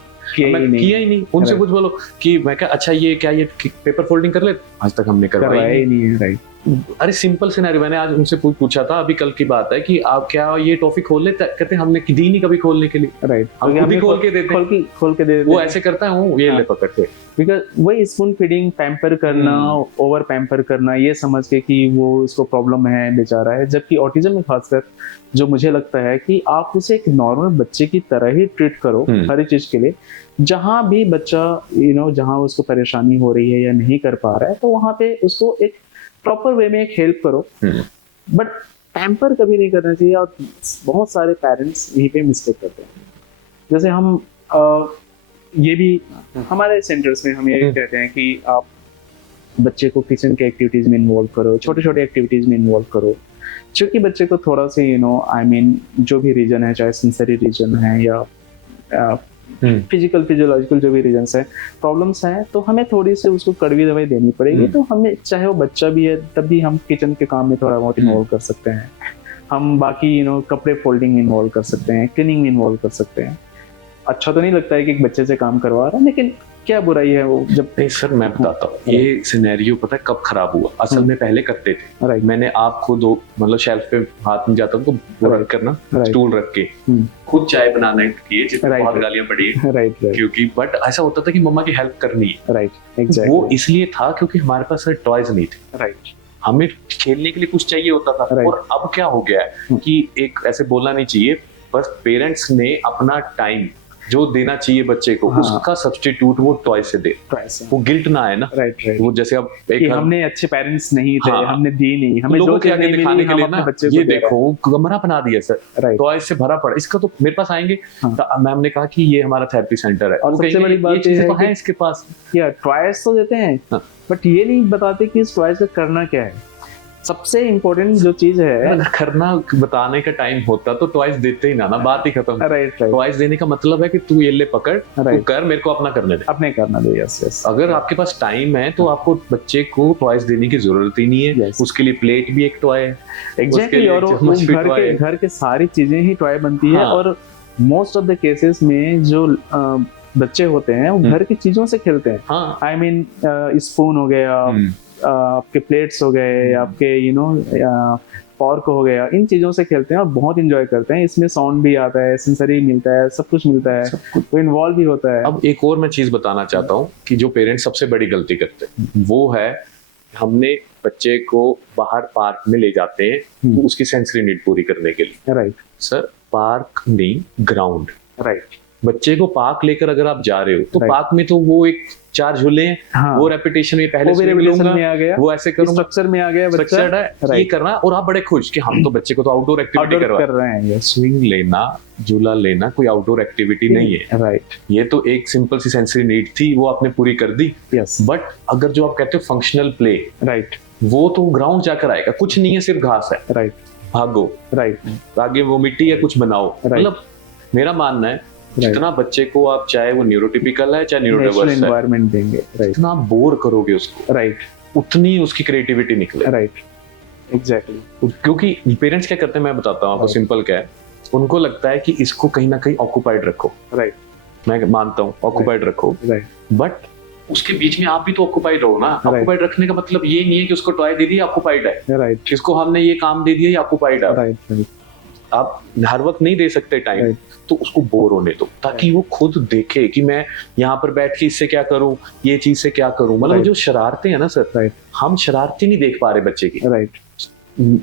किया ही नहीं। उनसे कुछ बोलो कि मैं क्या अच्छा ये क्या ये पेपर फोल्डिंग कर ले, आज तक हमने करवाया ही नहीं। अरे सिंपल सिनेरियो, मैंने आज उनसे पूछा था, अभी कल की बात है कि आप क्या ये टॉफी खोल लेते, कहते हमने दी नहीं कभी खोलने के लिए, हम खुद ही खोल के देते। वो ऐसे करता है ये ले पकड़ के, बिकॉज वही स्पून फीडिंग, पैम्पर करना, ओवर पैम्पर करना, ये समझ के कि वो उसको प्रॉब्लम है, बेचारा है। जबकि ऑटिज्म में खासकर जो मुझे लगता है कि आप उसे एक नॉर्मल बच्चे की तरह ही ट्रीट करो हर चीज के लिए। जहां भी बच्चा जहां उसको परेशानी हो रही है या नहीं कर पा रहा है, तो वहां पे उसको एक प्रॉपर वे में एक हेल्प करो, बट पैम्पर कभी नहीं करना चाहिए। और बहुत सारे पेरेंट्स यहीं पे मिस्टेक करते हैं। जैसे हम ये भी हमारे सेंटर्स में हम ये कहते हैं कि आप बच्चे को किचन के एक्टिविटीज में इन्वॉल्व करो, छोटे छोटे एक्टिविटीज में इन्वॉल्व करो, क्योंकि बच्चे को थोड़ा सा जो भी रीजन है, चाहे सेंसरी रीजन है या फिजियोलॉजिकल जो भी रीजन्स है, प्रॉब्लम्स हैं, तो हमें थोड़ी सी उसको कड़वी दवाई देनी पड़ेगी। तो हमें चाहे वो बच्चा भी है तब भी हम किचन के काम में थोड़ा बहुत इन्वॉल्व कर सकते हैं। हम बाकी कपड़े फोल्डिंग में इन्वॉल्व कर सकते हैं, क्लीनिंग में इन्वॉल्व कर सकते हैं। अच्छा तो नहीं लगता है कि एक बच्चे से काम करवा रहा है, लेकिन क्या बुराई है वो जब। नहीं सर, मैं बताता हूँ ये सिनेरियो पता है कब खराब हुआ। असल में पहले करते थे, मैंने आप खुद मतलब शेल्फ पे हाथ में जाता हूँ तो वर्क करना, स्टूल रख के खुद चाय बनाना किए, जिसमें बहुत गालियां पड़ी है, क्योंकि बट ऐसा होता था कि मम्मा की हेल्प करनी है। वो इसलिए था क्योंकि हमारे पास टॉयज नहीं थे, हमें खेलने के लिए कुछ चाहिए होता था। और अब क्या हो गया है कि एक ऐसे बोलना नहीं चाहिए, बस पेरेंट्स ने अपना टाइम जो देना चाहिए बच्चे को, उसका सब्स्टिट्यूट वो टॉय से दे, वो गिल्ट ना है ना। वो जैसे अब हमने अच्छे पेरेंट्स नहीं थे, हमने दी नहीं, हमें लोगों को आगे दिखाने के लिए ना, ये देखो कमरा बना दिया सर, टॉय से भरा पड़ा, इसका तो मेरे पास आएंगे। मैम ने कहा कि ये हमारा थेरेपी सेंटर है, और सबसे बड़ी बात है इसके पास टॉयज तो देते हैं, बट ये नहीं बताते कि इस टॉयज का करना क्या है। सबसे इम्पोर्टेंट जो चीज है, अगर करना बताने का टाइम होता तो टॉयज देते ही ना, बात ही खत्म। टॉयज देने का मतलब है कि तू ये ले पकड़, तू कर, मेरे को अपना करने दे, अपने करना दे। यस। अगर आपके पास टाइम है तो आपको बच्चे को टॉयज देने की जरूरत ही नहीं है। उसके लिए प्लेट भी एक टॉय है, एग्जैक्टली, और घर के सारी चीजें ही टॉय बनती है। और मोस्ट ऑफ द केसेस में जो बच्चे होते हैं वो घर की चीजों से खेलते हैं। आई मीन स्पून हो गया, आपके प्लेट्स हो गए, आपके फॉर्क हो गया, इन चीजों से खेलते हैं और बहुत एंजॉय करते हैं। इसमें साउंड भी आता है, सेंसरी मिलता है, सब कुछ मिलता है, तो इन्वॉल्व भी होता है। अब एक और मैं चीज बताना चाहता हूँ कि जो पेरेंट्स सबसे बड़ी गलती करते हैं वो है, हमने बच्चे को बाहर पार्क में ले जाते हैं उसकी सेंसरी नीड पूरी करने के लिए। सर पार्क नहीं, ग्राउंड। बच्चे को पार्क लेकर अगर आप जा रहे हो तो पार्क में तो वो एक 4 झूले हैं, वो रेपिटेशन में पहले में आ गया, वो ऐसे करूंगा, स्ट्रक्चर में आ गया, स्ट्रक्चर्ड है, ये करना। और आप बड़े खुश कि हम तो बच्चे को तो आउटडोर एक्टिविटी कर रहे हैं। स्विंग लेना, झूला लेना कोई आउटडोर एक्टिविटी नहीं है। ये तो एक सिंपल सी सेंसरी नीड थी, वो आपने पूरी कर दी। बट अगर जो आप कहते हो फंक्शनल प्ले, वो तो ग्राउंड जाकर आएगा, कुछ नहीं है, सिर्फ घास है, भागो, आगे वो मिट्टी है, कुछ बनाओ। मतलब मेरा मानना है जितना बच्चे को आप, चाहे वो न्यूरोटिपिकल है चाहे न्यूरोडाइवर्स है, एनवायरनमेंट देंगे, जितना आप बोर करोगे उसको, उतनी उसकी क्रिएटिविटी निकले। एग्जैक्टली। क्योंकि पेरेंट्स क्या करते हैं मैं बताता हूँ आपको, सिंपल क्या है उनको लगता है कि इसको कहीं ना कहीं ऑक्यूपाइड रखो, राइट, मैं मानता हूँ ऑक्यूपाइड रखो, राइट, बट उसके बीच में आप भी तो ऑक्यूपाइड रहो ना। ऑक्यूपाइड रखने का मतलब ये नहीं है कि उसको टॉय दे दिया ऑक्यूपाइड है, राइट, इसको हमने ये काम दे दिया ऑक्यूपाइड है। राइट, आप हर वक्त नहीं दे सकते टाइम, तो उसको बोर होने दो ताकि वो खुद देखे कि मैं यहाँ पर बैठ के इससे क्या करूं, ये चीज से क्या करूं। मतलब जो शरारतें हैं ना सर, राइट, हम शरारतें नहीं देख पा रहे बच्चे की। राइट,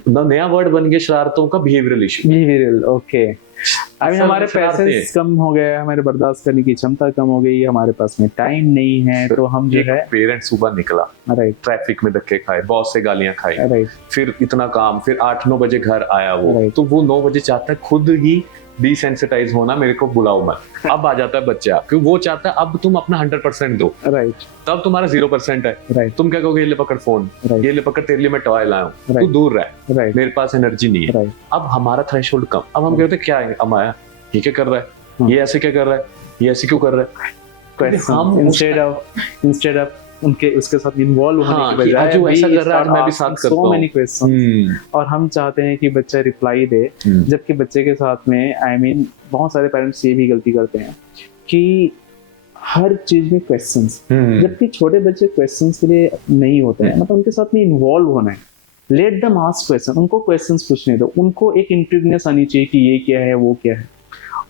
नया वर्ड बन गया शरारतों का, बिहेवियरल इशू। Behavioural, okay. अभी असल हमारे में शरारतें पैसे कम हो गए, हमारे बर्दाश्त करने की क्षमता कम हो गई, हमारे पास में टाइम नहीं है, तो हम जो है पेरेंट सुबह निकला, राइट, ट्रैफिक में धक्के खाए, बॉस से गालियां खाई, राइट, फिर इतना काम, फिर 8-9 बजे घर आया वो, Right. तो वो 9 बजे चाहता है खुद ही डिसेंसिटाइज होना, मेरे को बुलाओ मत। अब आ जाता है बच्चा, क्योंकि वो चाहता है अब तुम अपना 100% दो, राइट, तब तुम्हारा 0% है। राइट, तुम क्या कहोगे, ये ले पकड़ फोन, Right. ये ले पकड़ तेरे लिए मैं टॉय लाया हूँ, तू Right. दूर रह, राइट, मेरे पास एनर्जी नहीं है। राइट, अब हमारा थ्रेशोल्ड कम, अब हम कहते हैं क्या है अमाया, ये क्या कर रहा है, ये ऐसे क्या कर रहा है, ये ऐसे क्यों कर रहा है। हम इंस्टेड ऑफ उनके उसके साथ इन्वॉल्व होने हाँ, की कि बजाय आज वो ऐसा कर रहा है, मैं भी साथ करता so हूँ। many questions, और हम चाहते हैं कि बच्चा रिप्लाई दे, जबकि बच्चे के साथ में बहुत सारे पेरेंट्स ये भी गलती करते हैं कि हर चीज में क्वेश्चंस, जबकि छोटे बच्चे क्वेश्चंस के लिए नहीं होते हैं, मतलब उनके साथ में इन्वॉल्व होना है। लेट देम आस्क क्वेश्चन, उनको क्वेश्चंस पूछने दो, उनको एक इंट्रिगनेस आनी चाहिए कि ये क्या है, वो क्या है।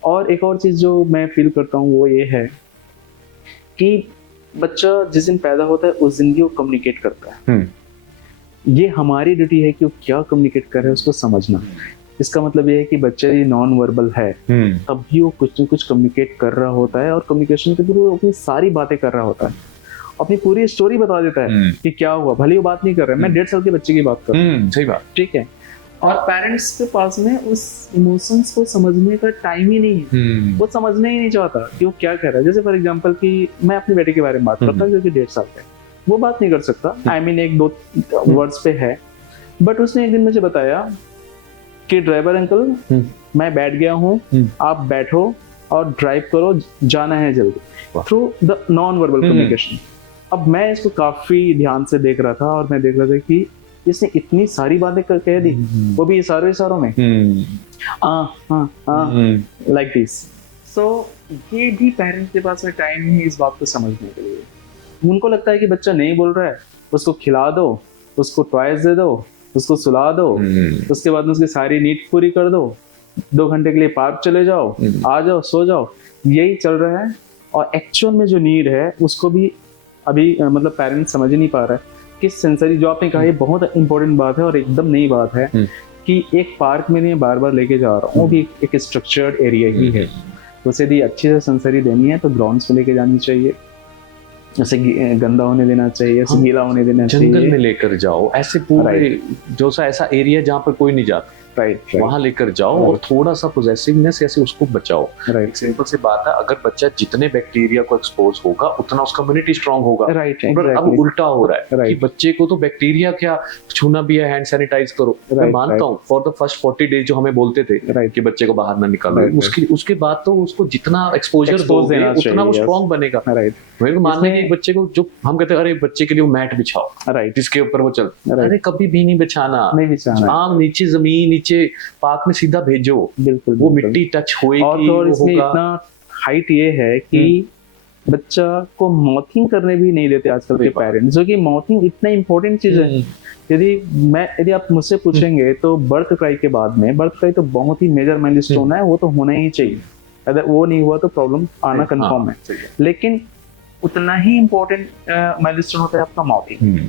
और एक और चीज जो मैं फील करता हूँ वो ये है कि बच्चा जिस दिन पैदा होता है उस दिन भी वो कम्युनिकेट करता है। ये हमारी ड्यूटी है कि वो क्या कम्युनिकेट कर रहा है उसको समझना। इसका मतलब ये है कि बच्चा ये नॉन वर्बल है, तब भी वो कुछ न कुछ कम्युनिकेट कर रहा होता है, और कम्युनिकेशन के थ्रू वो अपनी सारी बातें कर रहा होता है, अपनी पूरी स्टोरी बता देता है कि क्या हुआ। भले वो बात नहीं कर रहा है, मैं 1.5 साल के बच्चे की बात कर रहा हूँ, सही बात, ठीक है, और पेरेंट्स के पास में उस इमोशंस को समझने का टाइम ही नहीं है, वो समझना ही नहीं चाहता कि वो क्या कह रहा है। जैसे फॉर एग्जांपल कि मैं अपने बेटे के बारे में बात करता हूँ जो कि 1.5 साल का है, वो बात नहीं कर सकता, एक दो वर्ड्स पे है, बट उसने एक दिन मुझे बताया कि ड्राइवर अंकल मैं बैठ गया हूँ, आप बैठो और ड्राइव करो, जाना है जल्दी, through the non verbal communication. अब मैं इसको काफी ध्यान से देख रहा था, और मैं देख रहा था कि इसने इतनी सारी बातें कह दी, वो भी इशारों में, लाइक दिस। सो ये भी पेरेंट्स के पास में टाइम नहीं है इस बात को समझने के लिए। उनको लगता है कि बच्चा नहीं बोल रहा है, उसको खिला दो, उसको टॉयज दे दो, उसको सुला दो, उसके बाद उसकी सारी नीड पूरी कर दो, 2 घंटे के लिए पार्क चले जाओ, आ जाओ, सो जाओ, यही चल रहा है। और एक्चुअल में जो नीड है उसको भी अभी मतलब पेरेंट्स समझ ही नहीं पा रहा है कि सेंसरी, जो आपने कहा ये बहुत इंपॉर्टेंट बात है और एकदम नई बात है कि एक पार्क में नहीं बार बार लेके जा रहा हूँ, वो भी एक स्ट्रक्चर्ड एरिया ही है, तो उसे यदि अच्छी से सेंसरी देनी है तो ग्राउंड्स में लेके जानी चाहिए, उसे गंदा होने देना चाहिए, उसे गीला होने देना चाहिए, जंगल में लेकर जाओ, ऐसे पूरे जो सा ऐसा एरिया जहाँ पर कोई नहीं जाता, राइट, वहां लेकर जाओ, और थोड़ा सा पोजेसिवनेस ऐसे उसको बचाओ। राइट, सिंपल सी बात है, अगर बच्चा जितने बैक्टीरिया को एक्सपोज होगा उतना उसका इम्यूनिटी स्ट्रांग होगा। राइट, पर अब उल्टा हो रहा है कि Right. बच्चे को तो बैक्टीरिया क्या छूना भी है, हैंड सैनिटाइज करो। मैं मानता हूँ फॉर द फर्स्ट 40 डेज जो हमें बोलते थे कि बच्चे को बाहर ना निकालो, उसके बाद तो उसको जितना एक्सपोजर दोगे उतना वो स्ट्रांग बनेगा। राइट, मेरे को मानना है कि बच्चे को जो हम कहते हैं अरे बच्चे के लिए मैट बिछाओ, राइट, जिसके ऊपर वो चल, अरे कभी भी नहीं बिछाना, नहीं बिछाना, आम नीचे जमीन नीचे पार्क में सीधा भेजो, बिल्कुल, वो मिट्टी टच होएगी। और इसमें इतना हाइट ये है कि बच्चा को मॉथिंग करने भी नहीं देते आजकल के पेरेंट्स, जो कि मॉथिंग इतना इंपॉर्टेंट चीज है। यदि आप मुझसे पूछेंगे तो बर्थ क्राई के बाद में, बर्थ क्राई तो बहुत ही मेजर माइलस्टोन है, वो तो होना ही चाहिए, अगर वो नहीं हुआ तो प्रॉब्लम आना कंफर्म है। लेकिन उतना ही इम्पोर्टेंट माइलस्टोन होता है आपका मॉथिंग,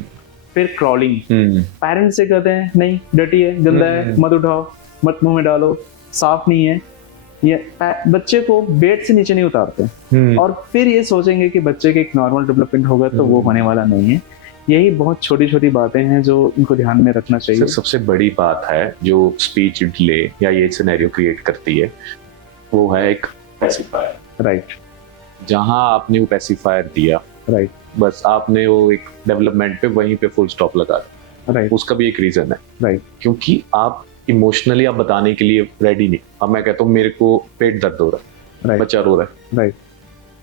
फिर क्रॉलिंग। पेरेंट्स से कहते हैं नहीं डर्टी है, गंदा है, मत उठाओ, मत मुंह में डालो, साफ नहीं है, ये बच्चे को बेड से नीचे नहीं उतारते, और फिर ये सोचेंगे कि बच्चे के एक नॉर्मल डेवलपमेंट होगा, तो वो होने वाला नहीं है। यही बहुत छोटी छोटी बातें हैं जो इनको ध्यान में रखना चाहिए। सबसे बड़ी बात है जो स्पीच डिले या ये सिनेरियो क्रिएट करती है, वो है एक पैसिफायर। राइट, जहां आपने वो पैसिफायर दिया, राइट, बस आपने वो एक डेवलपमेंट पे वहीं पे फुल स्टॉप लगा दिया। राइट, उसका भी एक रीजन है, राइट, क्योंकि आप इमोशनली आप बताने के लिए रेडी नहीं। अब मैं कहता हूँ मेरे को पेट दर्द हो रहा है, राइट, बच्चा रो रहा है, राइट,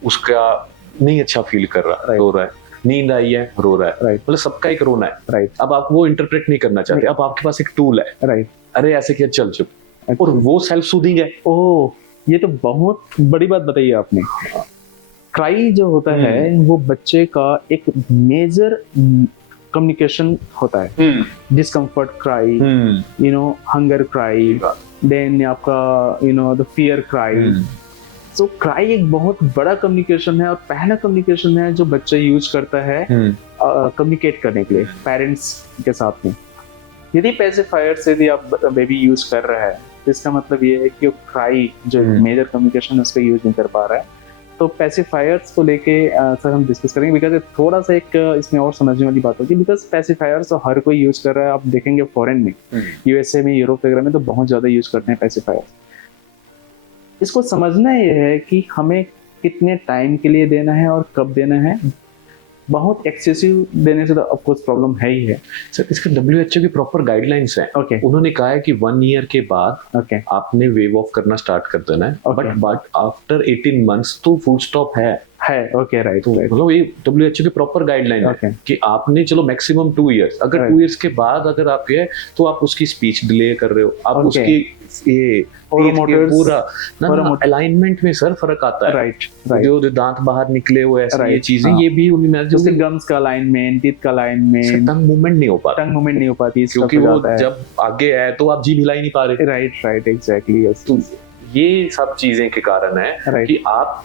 उसका नहीं अच्छा फील कर रहा है, रो रहा है, नींद आई है, रो रहा है, राइट, मतलब सबका एक रोना है। राइट, अब आप वो इंटरप्रेट नहीं करना चाहते, अब आपके पास एक टूल है, राइट, अरे ऐसे क्या, चल चुप, और वो सेल्फ सूदिंग है। ओह, ये तो बहुत बड़ी बात बताई है आपने। क्राई जो होता है वो बच्चे का एक मेजर कम्युनिकेशन होता है। Discomfort cry, hunger cry, then आपका the fear cry. So cry एक बहुत बड़ा कम्युनिकेशन है और पहला कम्युनिकेशन है जो बच्चा यूज करता है कम्युनिकेट करने के लिए पेरेंट्स के साथ में। यदि पैसिफायर से यदि आप बेबी यूज कर रहा है तो इसका मतलब ये है कि वो क्राई जो मेजर कम्युनिकेशन है उसका यूज नहीं कर पा रहा है। तो पैसिफायर्स को लेके सर हम डिस्कस करेंगे, बिकॉज थोड़ा सा एक इसमें और समझने वाली बात होगी। बिकॉज पैसिफायर्स तो हर कोई यूज कर रहा है। आप देखेंगे फॉरेन में, यूएसए में, यूरोप वगैरह में तो बहुत ज्यादा यूज करते हैं पैसिफायर्स। इसको समझना ये है कि हमें कितने टाइम के लिए देना है और कब देना है। बहुत एक्सेसिव देने से तो ऑफ कोर्स प्रॉब्लम है ही है। सर इसके WHO की प्रॉपर गाइडलाइंस है। उन्होंने कहा है कि 1 ईयर के बाद आपने वेव ऑफ करना स्टार्ट कर देना है, बट आफ्टर 18 मंथ्स तो फुल स्टॉप है। Okay, right. मतलब ये WHO की प्रॉपर गाइडलाइन है कि आपने चलो मैक्सिमम 2 इयर्स, अगर 2 इयर्स के बाद अगर आप ये तो आप उसकी स्पीच डिले कर रहे हो, आप उसकी ये पूरा अलाइनमेंट में सर फर्क आता है। राइट। जो दांत बाहर निकले हुए ऐसी ये चीजें, ये भी उनमें जैसे गम्स का अलाइनमेंट, टीथ का अलाइनमेंट, टंग मूवमेंट नहीं हो पाती, क्योंकि वो जब आगे है तो आप जीभ हिला ही नहीं पा रहे। Right, exactly. तो ये सब चीजें के कारण है कि आप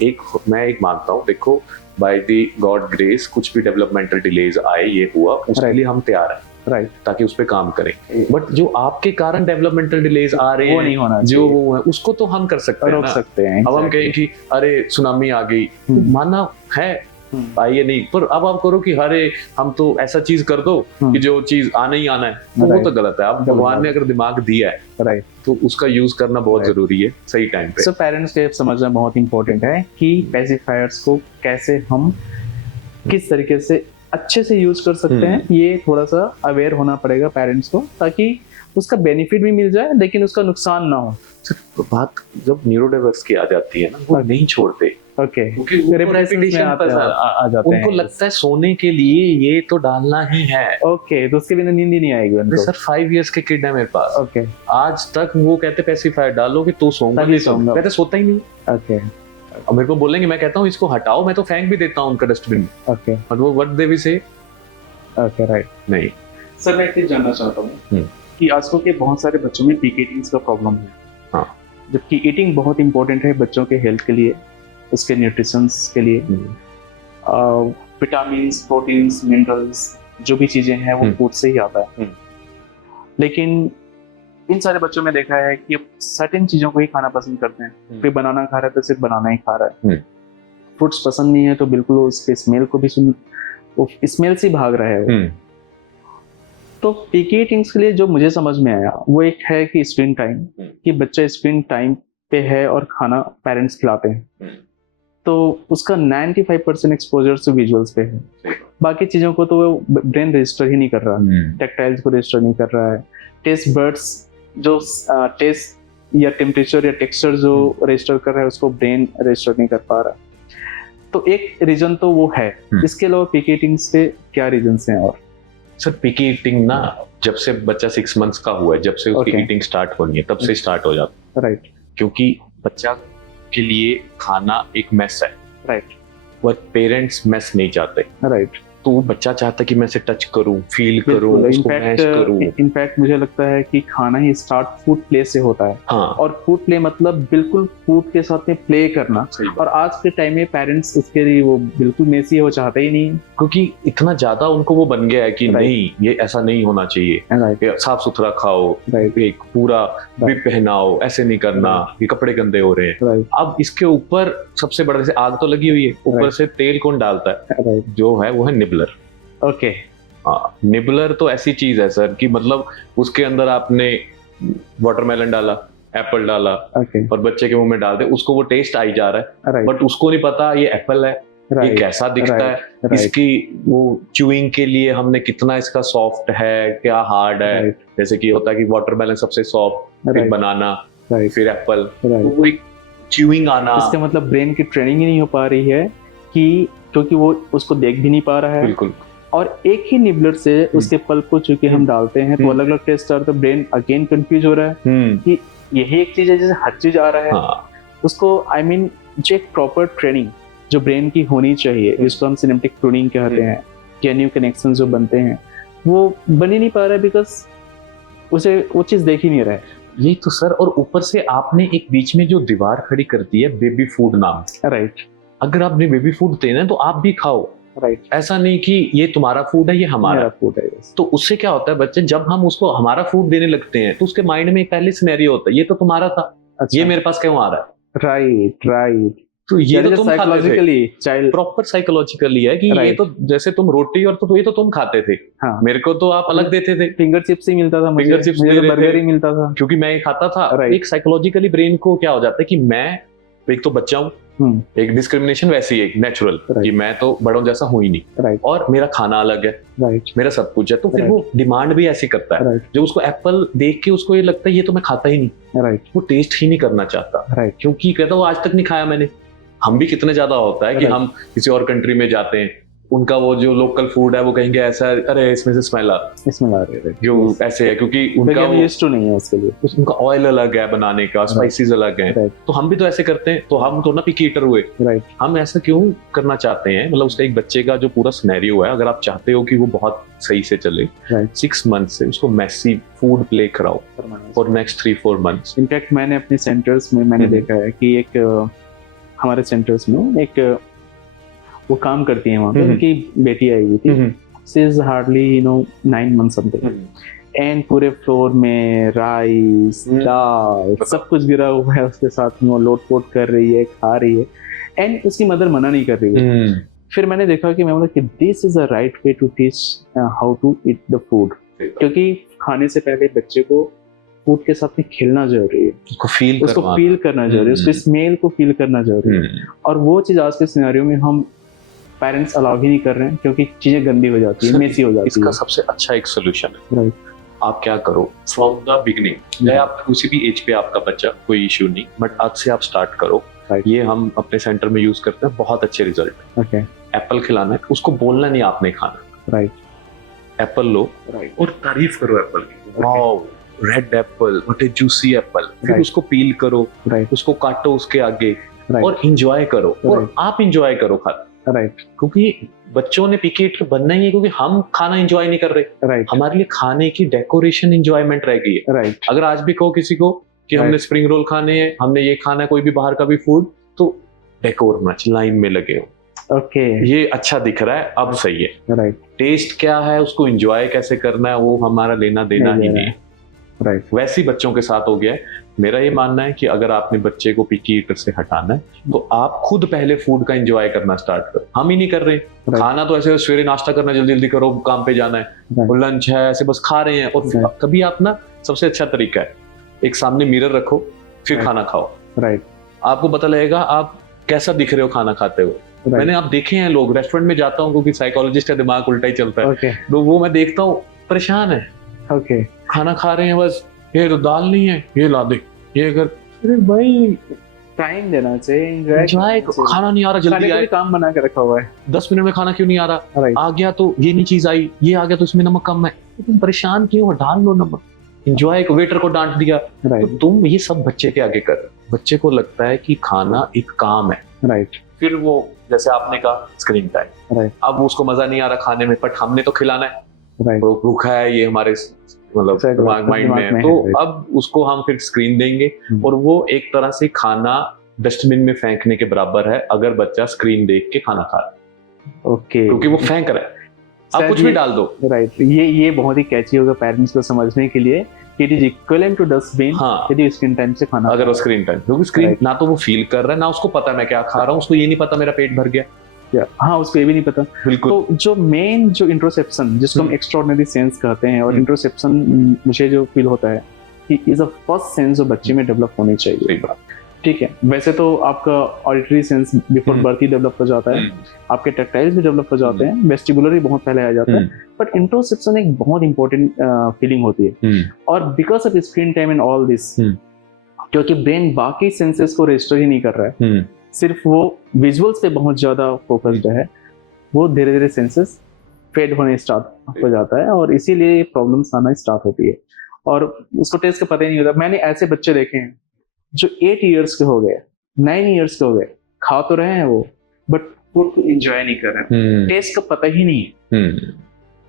मैं एक मानता हूँ, देखो बाय द गॉड ग्रेस कुछ भी डेवलपमेंटल डिलेज आए, ये हुआ, उसके लिए हम तैयार हैं, ताकि उस पे काम करें। बट जो आपके कारण डेवलपमेंटल डिलेज आ रहे हैं, नहीं होना जो वो है, उसको तो हम कर सकते हैं, रोक सकते हैं। अब हम कहें कि अरे सुनामी आ गई, माना है आइए नहीं, पर अब आप करो कि अरे हम तो ऐसा चीज कर दो कि जो चीज आना ही आना है, तो वो तो गलत है। आप भगवान ने अगर दिमाग दिया है तो उसका यूज करना बहुत जरूरी है सही टाइम पे। सो पेरेंट्स के समझना बहुत इंपॉर्टेंट है कि पैसिफायर्स को कैसे हम किस तरीके से अच्छे से यूज कर सकते हैं। ये थोड़ा सा अवेयर होना पड़ेगा पेरेंट्स को, ताकि उसका बेनिफिट भी मिल जाए लेकिन उसका नुकसान ना हो। बात जब न्यूरोडाइवर्स की आ जाती है ना, वो नहीं छोड़ते। क्योंकि रेपिटेशन आ जाते हैं। उनको लगता है सोने के लिए ये तो डालना ही है। तो उसके बिना नींद ही नहीं आएगी उनको। सर 5 इयर्स के किड है मेरे पास। आज तक वो कहते पैसिफायर डालोगे तो सोऊंगा, नहीं सोऊंगा, कहते सोता ही नहीं। और मेरे को बोलेंगे, मैं कहता हूँ इसको हटाओ, मैं तो फेंक भी देता हूँ उनका डस्टबिन में। और वो what they will say right नहीं। सर मैं ये जानना चाहता हूँ कि आजकल के बहुत सारे बच्चों में पीक ईटिंग का प्रॉब्लम है। हाँ, जबकि ईटिंग बहुत इंपॉर्टेंट है बच्चों के हेल्थ के लिए, उसके न्यूट्रिशंस के लिए। विटामिन्स, प्रोटीन्स, मिनरल्स जो भी चीजें हैं वो फूड से ही आता है। लेकिन इन सारे बच्चों में देखा है कि सर्टेन चीजों को ही खाना पसंद करते हैं। कोई बनाना खा रहा है तो सिर्फ बनाना ही खा रहा है। फ्रूट्स पसंद नहीं है तो बिल्कुल उसके स्मेल को भी स्मेल से भाग रहा है वो। तो पीकी ईटिंग्स के लिए जो मुझे समझ में आया वो एक है कि स्क्रीन टाइम, कि बच्चा स्क्रीन टाइम पे है और खाना पेरेंट्स खिलाते हैं, तो उसका 95% एक्सपोजर से विजुअल्स पे है। बाकी चीजों को तो वो ब्रेन रजिस्टर ही नहीं कर रहा, टेक्टाइल्स को रजिस्टर नहीं कर रहा है। टेस्ट बर्ड्स जो टेस्ट या टेम्परेचर या टेक्सचर जो रजिस्टर कर रहा है उसको ब्रेन रजिस्टर नहीं कर पा रहा। तो एक रीजन तो वो है। इसके अलावा पीकी ईटिंग से क्या रीजंस हैं? और सर पीकी ईटिंग ना, जब से बच्चा 6 मंथ्स का हुआ है, जब से उसकी ईटिंग स्टार्ट होनी है तब से स्टार्ट हो जाता है। राइट। क्योंकि बच्चा के लिए खाना एक मेस है। राइट। बट पेरेंट्स मेस नहीं चाहते। राइट। तो वो बच्चा चाहता है कि मैं इसे टच करूं, फील करूं, उसको मैश करूं। इनफैक्ट मुझे लगता है कि खाना ही स्टार्ट फूड प्ले से होता है। हाँ। और फूड प्ले मतलब बिल्कुल फूड के साथ में प्ले करना। और आज के टाइम में पेरेंट्स उसके लिए वो बिल्कुल मेसी हो चाहते ही नहीं, क्योंकि इतना ज्यादा उनको वो बन गया है कि नहीं ये ऐसा नहीं होना चाहिए, साफ सुथरा खाओ, एक पूरा विप पहनाओ, ऐसे नहीं करना, ये कपड़े गंदे हो रहे हैं। अब इसके ऊपर सबसे बड़ा, जैसे आग तो लगी हुई है, ऊपर से तेल कौन डालता है? जो है वो है निबलर। ओके। हाँ, निबलर तो ऐसी चीज है सर कि मतलब उसके अंदर आपने वाटरमेलन डाला, एप्पल डाला, और बच्चे के मुंह में डाल दे, उसको वो टेस्ट आई जा रहा है। बट उसको नहीं पता ये एप्पल है, ये कैसा दिखता है, इसकी वो च्यूइंग के लिए हमने कितना इसका सॉफ्ट है, क्या हार्ड है। जैसे कि होता है कि वाटरमेलन सबसे सॉफ्ट, फिर बनाना, फिर एप्पल, तो वो एक च्यूइंग आना। इसका मतलब ब्रेन की ट्रेनिंग ही नहीं हो पा रही है कि, क्योंकि वो उसको देख भी नहीं पा रहा है। बिल्कुल। और एक ही निबलर से उसके पल्प को चूंकि हम डालते हैं तो अलग अलग टेस्ट आ रहा है, तो ब्रेन अगेन कंफ्यूज हो रहा है कि यही एक चीज है, जैसे हर चीज आ रहा है हाँ उसको आई मीन जो एक प्रॉपर ट्रेनिंग जो ब्रेन की होनी चाहिए, जिसको हम सिनेप्टिक प्रूनिंग कहते हैं, या न्यू कनेक्शन जो बनते हैं, वो बन ही नहीं पा रहा है बिकॉज उसे वो चीज देख ही नहीं रहा है। यही तो सर, और ऊपर से आपने एक बीच में जो दीवार खड़ी कर दी है बेबी फूड नाम। राइट अगर आपने बेबी फूड देना है तो आप भी खाओ, राइट, ऐसा नहीं कि ये तुम्हारा फूड है ये हमारा। फूड है। तो उससे क्या होता है बच्चे, जब हम उसको हमारा फूड देने लगते हैं तो उसके माइंड में पहले सिनेरियो होता है ये तो तुम्हारा था, अच्छा, ये मेरे पास क्यों आ रहा है। राइट राइट, तो ये तो तुम खाते थे। साइकोलॉजिकली चाइल्ड प्रॉपर साइकोलॉजिकली है कि ये तो जैसे तुम रोटी और तो ये तो तुम खाते थे, हाँ, मेरे को तो आप अलग देते थे। फिंगर चिप्स ही मिलता था मुझे, फिंगर चिप्स मुझे दे तो रहे बर्गर थे ही मिलता था क्योंकि मैं ये खाता था। Right. एक साइकोलॉजिकली ब्रेन को क्या हो जाता है कि मैं एक तो बच्चा हूँ, एक डिस्क्रिमिनेशन वैसी है नेचुरल कि मैं तो बड़ों जैसा हूँ ही नहीं, राइट और मेरा खाना अलग है, राइट मेरा सब कुछ है, तो फिर Right. वो डिमांड भी ऐसी करता है। राइट जब उसको एप्पल देख के उसको ये लगता है ये तो मैं खाता ही नहीं, राइट वो टेस्ट ही नहीं करना चाहता, राइट क्योंकि कहता वो आज तक नहीं खाया मैंने। हम भी कितने ज्यादा होता है कि Right. हम किसी और कंट्री में जाते हैं, उनका वो जो लोकल फूड है वो कहेंगे ऐसा, अरे इसमें से स्मेल आ इसमें ला रहे हैं, जो ऐसे है, क्योंकि उनका वो यूज्ड टू नहीं है उसके लिए, उनका ऑयल अलग है बनाने का, स्पाइसेस अलग है। Right. तो हम भी तो ऐसे करते हैं, तो हम तो ना पिकी ईटर हुए। राइट हम ऐसा क्यों करना चाहते हैं, मतलब उसका एक बच्चे का जो पूरा सिनेरियो है, अगर आप चाहते हो कि वो बहुत सही से चले, Right. 6 मंथ से उसको मैसी फूड प्ले कराओ फॉर नेक्स्ट 3-4 मंथ्स। इनफैक्ट मैंने अपने सेंटर्स में मैंने देखा है कि एक हमारे सेंटर्स में एक वो काम करती है वहाँ पे, उनकी बेटी आई हुई थी, she is hardly 9 month something, and पूरे फ्लोर में राइस दाल सब कुछ गिरा हुआ है, उसके साथ में वो लोट पोट कर रही है, खा रही है, एंड उसकी मदर मना नहीं कर रही है। फिर मैंने देखा कि मैं बोला कि this is a right way to teach how to eat the food, क्योंकि खाने से पहले बच्चे को फूड के साथ में खेलना जरूरी है, उसको फील करना जरूरी है, उसको स्मेल को फील करना जरूरी है, और वो चीज आज के सिनेरियो में हम पेरेंट्स अलाउ ही नहीं कर रहे हैं, क्योंकि चीजें गंदी हो जाती है, मेसी हो जाती है। इसका सबसे अच्छा एक सोल्यूशन है, राइट, आप क्या करो फ्रॉम द बिगनिंग, चाहे आप किसी भी एज पे आपका बच्चा, कोई इश्यू नहीं, बट आज से आप स्टार्ट करो। Right. ये हम अपने सेंटर में यूज करते हैं, बहुत अच्छे रिजल्ट। ओके, एप्पल खिलाना है, उसको बोलना नहीं आपने खाना, राइट एप्पल लो राइट और तारीफ करो एप्पल की, wow red Apple, what A juicy Apple. फिर Right. उसको पील करो, राइट उसको काटो उसके आगे, राइट और इंजॉय करो, और Right. आप इंजॉय करो खा, राइट क्योंकि बच्चों ने पिकी ईटर बनना ही है, क्योंकि हम खाना एंजॉय नहीं कर रहे, राइट हमारे लिए खाने की डेकोरेशन एंजॉयमेंट रह गई है। राइट अगर आज भी कहो किसी को कि हमने स्प्रिंग रोल खाने हैं, हमने ये खाना है, कोई भी बाहर का भी फूड, तो डेकोर होना चाहिए, लाइन में लगे हो, ओके, ये अच्छा दिख रहा है, अब सही है। राइट टेस्ट क्या है, उसको एंजॉय कैसे करना है, वो हमारा लेना देना ही नहीं है। राइट वैसे ही बच्चों के साथ हो गया है। मेरा ये मानना है कि अगर आपने बच्चे को पिकी ईटर से हटाना है, तो आप खुद पहले फूड का एंजॉय करना स्टार्ट करो। हम ही नहीं कर रहे, खाना तो ऐसे सवेरे नाश्ता करना, जल्दी जल्दी करो, काम पे जाना है, और लंच है, ऐसे बस खा रहे हैं। और कभी आप ना, सबसे अच्छा तरीका है, एक सामने मिरर रखो, फिर खाना खाओ, राइट आपको पता लगेगा आप कैसा दिख रहे हो खाना खाते हुए। मैंने आप देखे हैं लोग, रेस्टोरेंट में जाता हूँ क्योंकि साइकोलॉजिस्ट का दिमाग उल्टा ही चलता है, ओके तो वो मैं देखता हूँ परेशान है, ओके, खाना खा रहे हैं, बस ये तो दाल नहीं है, ये ला दे, ये अगर, अरे भाई टाइम देना चाहिए, एंजॉय, खाना नहीं आ रहा, जल्दी आए, काम बना के रखा हुआ है, 10 मिनट में खाना क्यों नहीं आ रहा, राइट आ गया तो ये नहीं चीज आई, ये आ गया तो इसमें नमक कम है, तो तुम परेशान क्यों हो, डाल लो नमक, एंजॉय। वेटर को डांट दिया, तो राइट तुम ये सब बच्चे के आगे कर, बच्चे को लगता है कि खाना एक काम है। राइट फिर वो, जैसे आपने कहा स्क्रीन टाइम, राइट अब उसको मजा नहीं आ रहा खाने में, बट हमने तो खिलाना है, राइट वो भूखा है, ये हमारे मतलब दिमाग माइंड में है, तो अब उसको हम फिर स्क्रीन देंगे, और वो एक तरह से खाना डस्टबिन में फेंकने के बराबर है, अगर बच्चा स्क्रीन देख के खाना खा रहा है, ओके, क्योंकि वो फेंक रहा है, आप कुछ भी डाल दो। राइट, ये बहुत ही कैची होगा पेरेंट्स को समझने के लिए कि it is equivalent to dustbin हाँ, यदि स्क्रीन टाइम से खाना, अगर वो स्क्रीन टाइम, क्योंकि स्क्रीन ना तो वो फील कर रहा है, ना उसको पता मैं क्या खा रहा हूँ, उसको ये नहीं पता मेरा पेट भर गया, हाँ उसको ये भी नहीं पता। बिल्कुल। तो जो मेन जो इंट्रोसेप्शन, जिसको हम एक्स्ट्राऑर्डिनरी सेंस कहते हैं, और इंट्रोसेप्शन मुझे जो फील होता है कि इज अ फर्स्ट सेंस जो बच्चे में डेवलप होनी चाहिए। ठीक है, वैसे तो आपका ऑडिटरी सेंस बिफोर बर्थ ही डेवलप हो जाता है, आपके टैक्टाइल्स भी डेवलप हो जाते हैं, वेस्टिबुलर भी बहुत पहले आ जाता है, बट इंट्रोसेप्शन एक बहुत इंपॉर्टेंट फीलिंग होती है। और because of screen time and all this, क्योंकि ब्रेन बाकी सेंसेस को रजिस्टर ही नहीं कर रहा है, सिर्फ वो विजुअल्स पे बहुत ज्यादा फोकस्ड है, वो धीरे धीरे सेंसेस फेड होने स्टार्ट हो जाता है, और इसीलिए प्रॉब्लम्स आना स्टार्ट होती है। और उसको टेस्ट का पता ही नहीं होता। मैंने ऐसे बच्चे देखे हैं जो 8 इयर्स के हो गए, 9 इयर्स के हो गए, खा तो रहे हैं वो, बट फूड को एंजॉय नहीं कर रहे हैं। टेस्ट का पता ही नहीं है,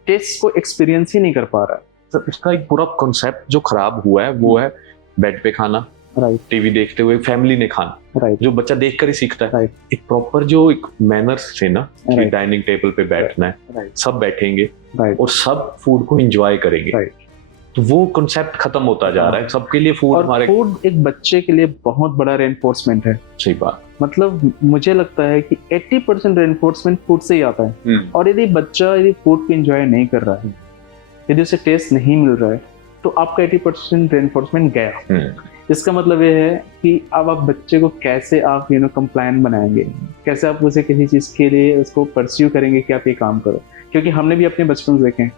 टेस्ट को एक्सपीरियंस ही नहीं कर पा रहा। सर उसका एक पूरा कॉन्सेप्ट जो खराब हुआ है वो है बेड पे खाना, राइट, टीवी देखते हुए फैमिली ने खाना, राइट, जो बच्चा देख कर ही सीखता है। राइट, एक प्रॉपर जो एक मैनर्स थे ना कि राइट, डाइनिंग टेबल पे बैठना है, राइट, सब बैठेंगे राइट, और सब फूड को एंजॉय करेंगे, राइट। तो वो कॉन्सेप्ट खत्म होता जा रहा है। सबके लिए फूड और हमारे फूड एक बच्चे के लिए बहुत बड़ा रेनफोर्समेंट है। सही बात। मतलब मुझे लगता है कि 80% रेनफोर्समेंट फूड से ही आता है। और यदि बच्चा यदि फूड को एंजॉय नहीं कर रहा है, यदि उसे टेस्ट नहीं मिल रहा है, तो आपका 80% रेनफोर्समेंट गया। इसका मतलब ये है कि अब आप बच्चे को कैसे आप कंप्लायंट बनाएंगे, कैसे आप उसे किसी चीज के लिए उसको परस्यू करेंगे कि आप ये काम करो। क्योंकि हमने भी अपने बचपन से देखे हैं,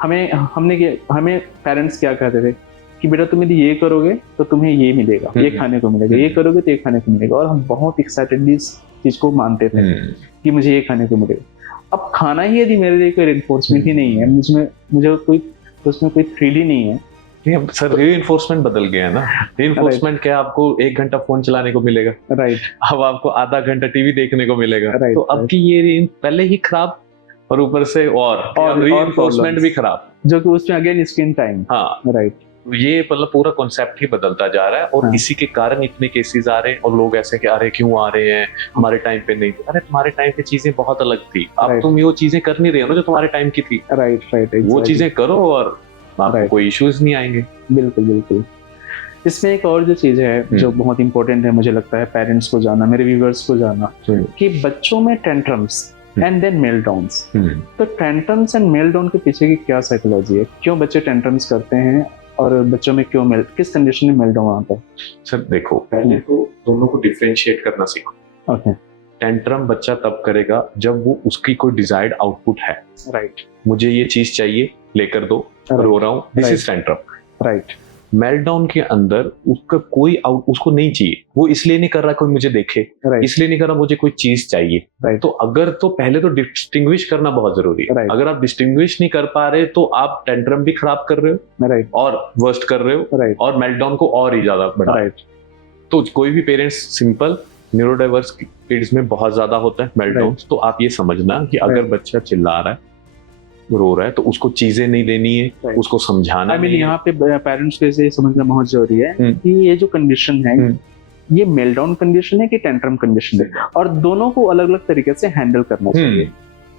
हमें पेरेंट्स क्या कहते थे कि बेटा तुम यदि ये करोगे तो तुम्हें ये मिलेगा, ये खाने को मिलेगा, ये करोगे तो ये खाने को मिलेगा, और हम बहुत एक्साइटेडली इस चीज को मानते थे कि मुझे ये खाने को मिलेगा। अब खाना ही यदि मेरे लिए कोई रेनफोर्समेंट ही नहीं है, मुझे कोई उसमें कोई थ्रिल ही नहीं है। सर रीइंफोर्समेंट बदल गया है ना। रीइंफोर्समेंट क्या, आपको 1 घंटा फोन चलाने को मिलेगा, राइट, अब आपको आधा घंटा टीवी देखने को मिलेगा, राइट, तो अब की ये पहले ही खराब और ऊपर से और रीइंफोर्समेंट भी खराब, जो कि उसमें अगेन स्क्रीन टाइम। हाँ, राइट। ये मतलब पूरा कॉन्सेप्ट ही बदलता जा रहा है, और हाँ। इसी के कारण इतने केसेस आ रहे हैं, और लोग ऐसे कि अरे क्यों आ रहे हैं, हमारे टाइम पे नहीं थी। अरे तुम्हारे टाइम पे चीजें बहुत अलग थी, अब तुम ये चीजें कर नहीं रहे हो ना जो तुम्हारे टाइम की थी। राइट, राइट, वो चीजें करो और आपको कोई इश्यूज नहीं आएंगे। बिल्कुल बिल्कुल। इसमें एक और जो चीज है जो बहुत इंपॉर्टेंट है, मुझे लगता है पेरेंट्स को जानना, मेरे व्यूअर्स को जानना, कि बच्चों में टेंट्रम्स एंड देन मेल्टडाउन्स। तो टेंट्रम्स एंड मेल्टडाउन के पीछे की क्या साइकोलॉजी है, क्यों बच्चे टेंट्रम्स करते हैं, और बच्चों में क्यों किस कंडीशन में मेल्टडाउन आता है? सर देखो, पहले तो दोनों को डिफरेंशिएट करना सीखो। ओके। टेंट्रम बच्चा तब करेगा जब वो उसकी कोई डिजायर्ड आउटपुट है, राइट, मुझे ये चीज चाहिए, लेकर दो, रो रहा हूँ, this is tantrum. Right. Meltdown के अंदर उसका कोई उसको नहीं चाहिए, वो इसलिए नहीं कर रहा कोई मुझे देखे, इसलिए नहीं कर रहा मुझे कोई चीज चाहिए। तो अगर तो पहले तो डिस्टिंग्विश करना बहुत जरूरी है। अगर आप डिस्टिंग्विश नहीं कर पा रहे तो आप टेंट्रम भी खराब कर रहे हो, और वर्स्ट कर रहे हो, और मेल्टडाउन को और ही ज्यादा बढ़ा रहे हो। तो कोई भी पेरेंट्स, सिंपल न्यूरोडाइवर्स किड्स में बहुत ज्यादा होता है मेल्टडाउन। तो आप ये समझना कि अगर बच्चा चिल्ला रहा है, रो रहा है, तो उसको चीजें नहीं देनी है, उसको समझाना नहीं है। यहाँ पे पेरेंट्स को इसे समझना बहुत जरूरी है कि ये जो कंडीशन है, ये मेल्टडाउन कंडीशन है कि टेंट्रम कंडीशन है, और दोनों को अलग अलग तरीके से हैंडल करना चाहिए।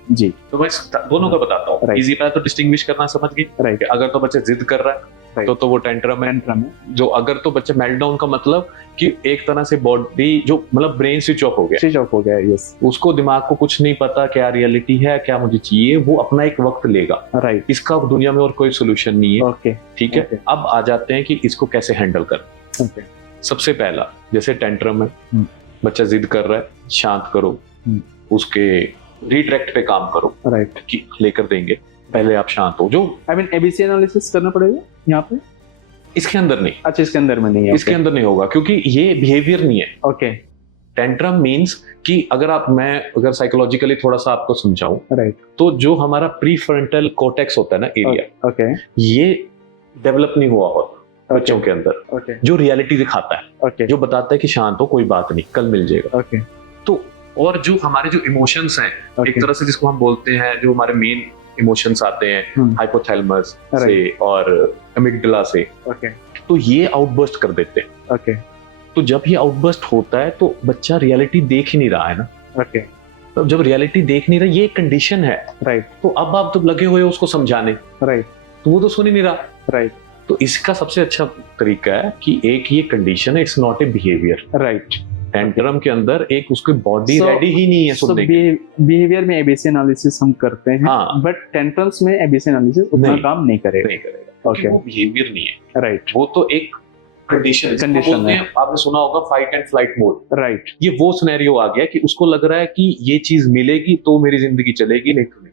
जी, तो मैं दोनों का बताता हूँ। इजी बात तो डिस्टिंग्विश करना समझ गई। राइट। अगर तो बच्चा जिद कर रहा है तो वो टेंट्रम है। जो अगर तो बच्चा मेल्टडाउन का मतलब कि एक तरह से बॉडी जो मतलब ब्रेन स्विच ऑफ हो गया, यस, उसको दिमाग को कुछ नहीं पता क्या रियलिटी है, क्या मुझे चाहिए, वो अपना एक वक्त लेगा। राइट। इसका दुनिया में और कोई सोल्यूशन नहीं है। ओके, ठीक है। अब आ जाते हैं कि इसको कैसे हैंडल कर। सबसे पहला, जैसे टेंट्रम है, बच्चा जिद कर रहा है, शांत करो, उसके रिट्रैक्ट पे काम करो। राइट। कि लेकर देंगे, पहले आप शांत हो। जो एबीसी एनालिसिस करना पड़ेगा यहाँ पे, इसके अंदर नहीं। अच्छा, इसके अंदर में नहीं है, इसके अंदर नहीं होगा, क्योंकि ये बिहेवियर नहीं है। ओके। टेंट्रम मीन्स कि अगर साइकोलॉजिकली थोड़ा सा आपको समझाऊं, राइट, तो जो हमारा प्रीफ्रंटल कॉर्टेक्स होता है ना एरिया, ओके, ये डेवलप नहीं हुआ होता बच्चों के अंदर। ओके। जो रियलिटी दिखाता है, ओके, जो बताता है कि शांत हो, कोई बात नहीं, कल मिल जाएगा। ओके। तो और जो हमारे जो इमोशंस हैं, एक तरह से जिसको हम बोलते हैं, जो हमारे मेन इमोशंस आते हैं हाइपोथैलेमस से और अमिगडाला से, ओके, तो ये आउटबर्स्ट कर देते हैं। ओके। तो जब ये आउटबर्स्ट होता है तो बच्चा रियलिटी देख ही नहीं रहा है ना। ओके। तो जब रियलिटी देख नहीं रहा, ये कंडीशन है। राइट। तो अब आप तो लगे हुए हो उसको समझाने, राइट, तो वो तो सुन ही नहीं रहा। राइट। तो इसका सबसे अच्छा तरीका है कि एक ये कंडीशन है, it's not a behaviour. Right. Tantrum के अंदर एक उसकी बॉडी रेडी ही नहीं है सुनने की। बिहेवियर में एबीसी एनालिसिस हम करते हैं, हाँ, बट टेंट्रम्स में एबीसी एनालिसिस उतना काम नहीं करेगा। ओके, वो बिहेवियर नहीं है। राइट। वो तो एक कंडीशन है। आपने सुना होगा fight and flight mode. Right. ये वो सिनेरियो आ गया कि उसको लग रहा है कि ये चीज मिलेगी तो मेरी जिंदगी चलेगी, नहीं तो नहीं।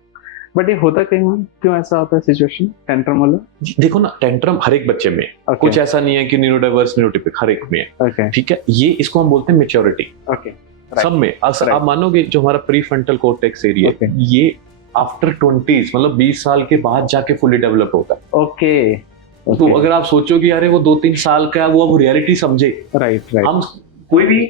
बट ये होता क्यों ऐसा होता है सिचुएशन टेंट्रम वाला? देखो ना, टेंट्रम हर एक बच्चे में, कुछ ऐसा नहीं है कि न्यूरोडाइवर्स न्यूरोटिपिक, हर एक में है। ठीक है, ये इसको हम बोलते हैं मैच्योरिटी। ओके, सब में। आप मानोगे जो हमारा प्री फ्रंटल कॉर्टेक्स एरिया, ये आफ्टर 20s मतलब 20 साल के बाद जाके फुली डेवलप होता है। ओके। तो अगर आप सोचो कि अरे वो 2-3 साल का है, वो अब रियलिटी समझे। राइट हम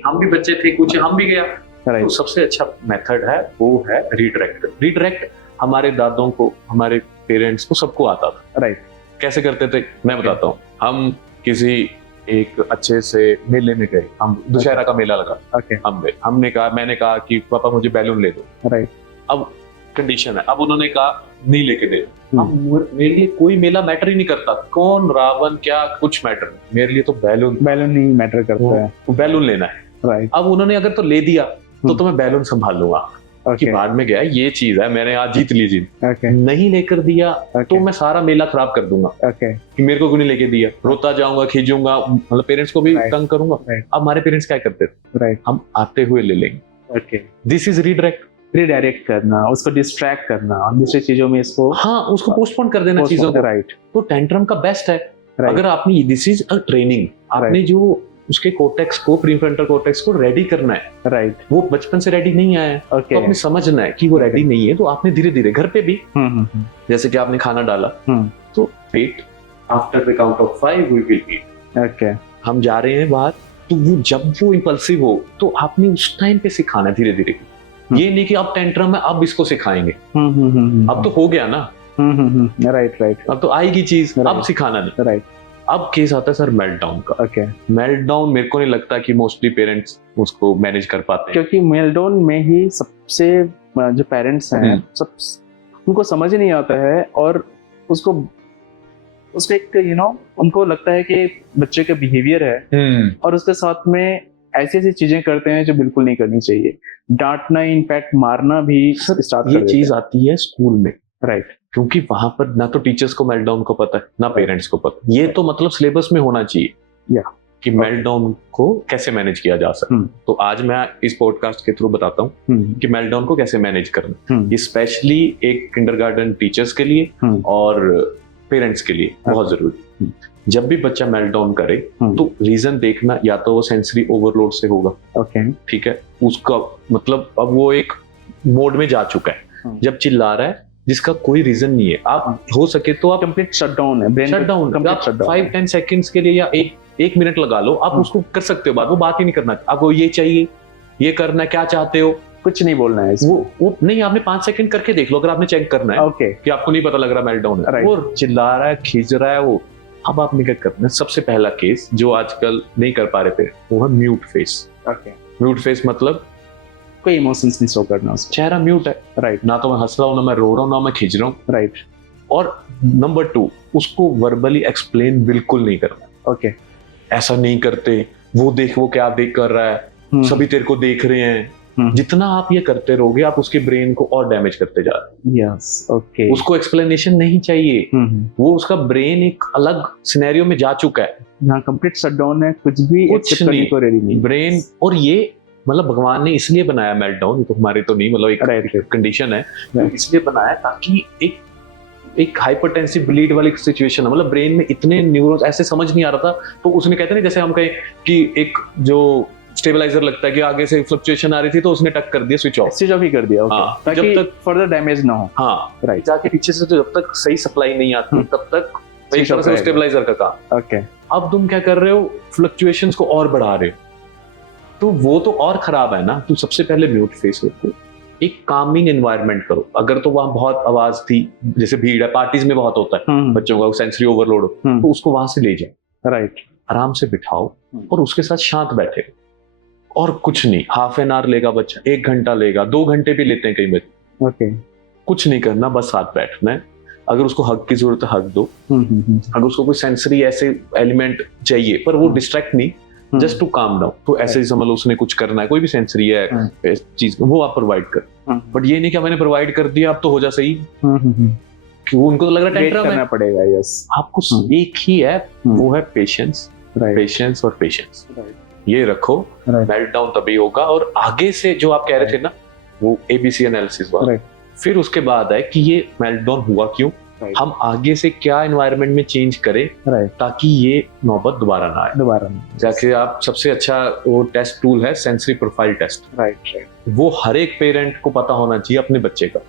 हम भी बच्चे थे, कुछ हम भी गया। तो सबसे अच्छा मेथड है वो है रीडायरेक्ट। रीडायरेक्ट हमारे दादों को, हमारे पेरेंट्स को, सबको आता था। राइट। कैसे करते थे मैं बताता हूँ। हम किसी एक अच्छे से मेले में गए, हम दुशहरा का मेला लगा, हम गए, मैंने कहा कि पापा मुझे बैलून ले दो। राइट। अब कंडीशन है, अब उन्होंने कहा नहीं लेके दे। अब मेरे लिए कोई मेला मैटर ही नहीं करता, कौन रावण क्या कुछ मैटर नहीं, मेरे लिए तो बैलून नहीं मैटर करता है, बैलून लेना है। राइट। अब उन्होंने अगर तो ले दिया तो मैं बैलून संभाल लूंगा कि बाद में गया ये चीज है, मैंने आज जीत ली जीत। नहीं लेकर दिया तो मैं सारा मेला खराब कर दूंगा कि मेरे को क्यों नहीं लेके दिया, रोता जाऊंगा, खींचूंगा, मतलब पेरेंट्स को भी तंग करूंगा। अब हमारे पेरेंट्स क्या करते थे, हम आते हुए ले लेंगे। दिस इज रिडायरेक्ट करना, उसको डिस्ट्रैक्ट करना और दूसरी चीजों में इसको उसको पोस्टपोन कर देना चीजों को। राइट। तो टेंट्रम का बेस्ट है अगर आपने, दिस इज अ ट्रेनिंग, आपने जो उसके कोर्टेक्स को, प्रीफ्रंटल कोर्टेक्स को रेडी करना है। राइट। वो बचपन से रेडी नहीं आया है, तो आपने समझना है कि वो रेडी नहीं है, तो आपने धीरे धीरे घर पे भी जैसे कि आपने खाना डाला तो wait, after the count of 5 we will eat. हम जा रहे हैं बाहर, तो वो जब वो इंपल्सिव हो तो आपने उस टाइम पे सिखाना है धीरे धीरे। ये नहीं कि अब टेंट्रम है अब इसको सिखाएंगे, अब तो हो गया ना। राइट। अब तो आएगी चीज, अब सिखाना नहीं। राइट। अब केस आता है सर मेल्टडाउन का। मेल्टडाउन मेरे को नहीं लगता कि मोस्टली पेरेंट्स उसको मैनेज कर पाते हैं, क्योंकि मेल्टडाउन में ही सबसे जो पेरेंट्स हैं सब उनको समझ ही नहीं आता है, और उसको एक उनको लगता है कि बच्चे का बिहेवियर है और उसके साथ में ऐसी ऐसी चीजें करते हैं जो बिल्कुल नहीं करनी चाहिए। डांटना, इनफैक्ट मारना भी स्टार्ट कर देते हैं। ये चीज आती है स्कूल में। राइट। क्योंकि वहां पर ना तो टीचर्स को मेल्टडाउन को पता है ना पेरेंट्स को पता। ये तो मतलब सिलेबस में होना चाहिए कि मेल्टडाउन को कैसे मैनेज किया जा सकता। तो आज मैं इस पॉडकास्ट के थ्रू बताता हूँ कि मेल्टडाउन को कैसे मैनेज करना, स्पेशली एक किंडरगार्टन टीचर्स के लिए और पेरेंट्स के लिए बहुत जरूरी। जब भी बच्चा मेल्टडाउन करे तो रीजन देखना, या तो वो सेंसरी ओवरलोड से होगा। ठीक है, उसका मतलब अब वो एक मोड में जा चुका है, जब चिल्ला रहा है जिसका कोई रीजन नहीं है। आप हो सके तो आप कंप्लीट शटडाउन है, ब्रेन शटडाउन 5-10 सेकंड्स के लिए या एक मिनट लगा लो, आप उसको कर सकते हो। बात वो बात ही नहीं करना, आपको ये चाहिए, ये करना, क्या चाहते हो, कुछ नहीं बोलना है। वो नहीं, आपने 5 सेकंड करके देख लो अगर आपने चेक करना है कि आपको नहीं पता लग रहा मेल्टडाउन है, वो चिल्ला रहा है, खींच रहा है वो। अब आपने क्या करना है, सबसे पहला केस जो आजकल नहीं कर पा रहे थे वो है म्यूट फेस। म्यूट फेस मतलब कोई इमोशंस नहीं शो करना, चेहरा म्यूट है। राइट। ना तो मैं हंस रहा हूँ, ना मैं रो रहा हूँ, ना मैं खींच रहा हूँ। राइट। और नंबर 2, उसको वर्बली एक्सप्लेन बिल्कुल नहीं करना। ऐसा नहीं करते, वो देख वो क्या देख कर रहा है, सभी तेरे को देख रहे हैं। जितना आप ये करते रहोगे आप उसके ब्रेन को और डैमेज करते जा रहे हैं। उसको एक्सप्लेनेशन नहीं चाहिए, वो उसका ब्रेन एक अलग सिनेरियो में जा चुका है, यहाँ कंप्लीट शटडाउन है, कुछ नहीं ब्रेन। और ये मतलब भगवान ने इसलिए बनाया मेल्टडाउन, ये तो हमारे तो नहीं, मतलब एक कंडीशन है, इसलिए बनाया ताकि एक हाइपरटेंसिव ब्लीड वाली सिचुएशन है। मतलब ब्रेन में इतने न्यूरॉन्स, ऐसे समझ नहीं आ रहा था, तो उसने कहते हैं जैसे हम कहें कि एक जो स्टेबलाइजर लगता है कि आगे से फ्लक्चुएशन आ रही थी तो उसने टक कर दिया, स्विच ऑफ ही कर दिया। ताकि जब तक फर्दर डैमेज ना हो। राइट। जाके पीछे से जब तक सही सप्लाई नहीं आती तब तक एक तरह से स्टेबलाइजर का काम। अब तुम क्या कर रहे हो, फ्लक्चुएशंस को और बढ़ा रहे हो, तो वो तो और खराब है ना। तो सबसे पहले म्यूट फेस रखो, एक कामिंग एनवायरनमेंट करो। अगर तो वहां बहुत आवाज थी, जैसे भीड़ है, पार्टीज में बहुत होता है बच्चों का सेंसरी ओवरलोड, तो उसको वहां से ले जाओ। राइट। आराम से बिठाओ और उसके साथ शांत बैठे, और कुछ नहीं। हाफ एन आवर लेगा बच्चा, 1 घंटा लेगा, 2 घंटे भी लेते हैं कई बच्चे। कुछ नहीं करना, बस साथ बैठना है। अगर उसको हग की जरूरत है हग दो, अगर उसको कोई सेंसरी ऐसे एलिमेंट चाहिए पर वो डिस्ट्रैक्ट नहीं, जस्ट टू काम डाउन, तो ऐसे ही समझ लो उसने कुछ करना है, कोई भी सेंसरी है चीज, वो आप प्रोवाइड कर। बट ये नहीं कि मैंने प्रोवाइड कर दिया अब तो हो जा सही, क्यों उनको तो लग रहा है टेंट्रम है, पड़ेगा। यस, आपको एक ही है, वो है पेशेंस। पेशेंस और पेशेंस ये रखो, मेल्टडाउन तभी होगा। और आगे से जो आप कह रहे थे ना, वो एबीसी एनालिसिस वाला, फिर उसके बाद है कि ये मेल्टडाउन हुआ क्यों, हम आगे से क्या एनवायरनमेंट में चेंज करें ताकि ये नौबत दोबारा ना आए। जैसे आप सबसे अच्छा वो टेस्ट टूल है सेंसरी प्रोफाइल टेस्ट। वो हर एक पेरेंट को पता होना चाहिए अपने बच्चे का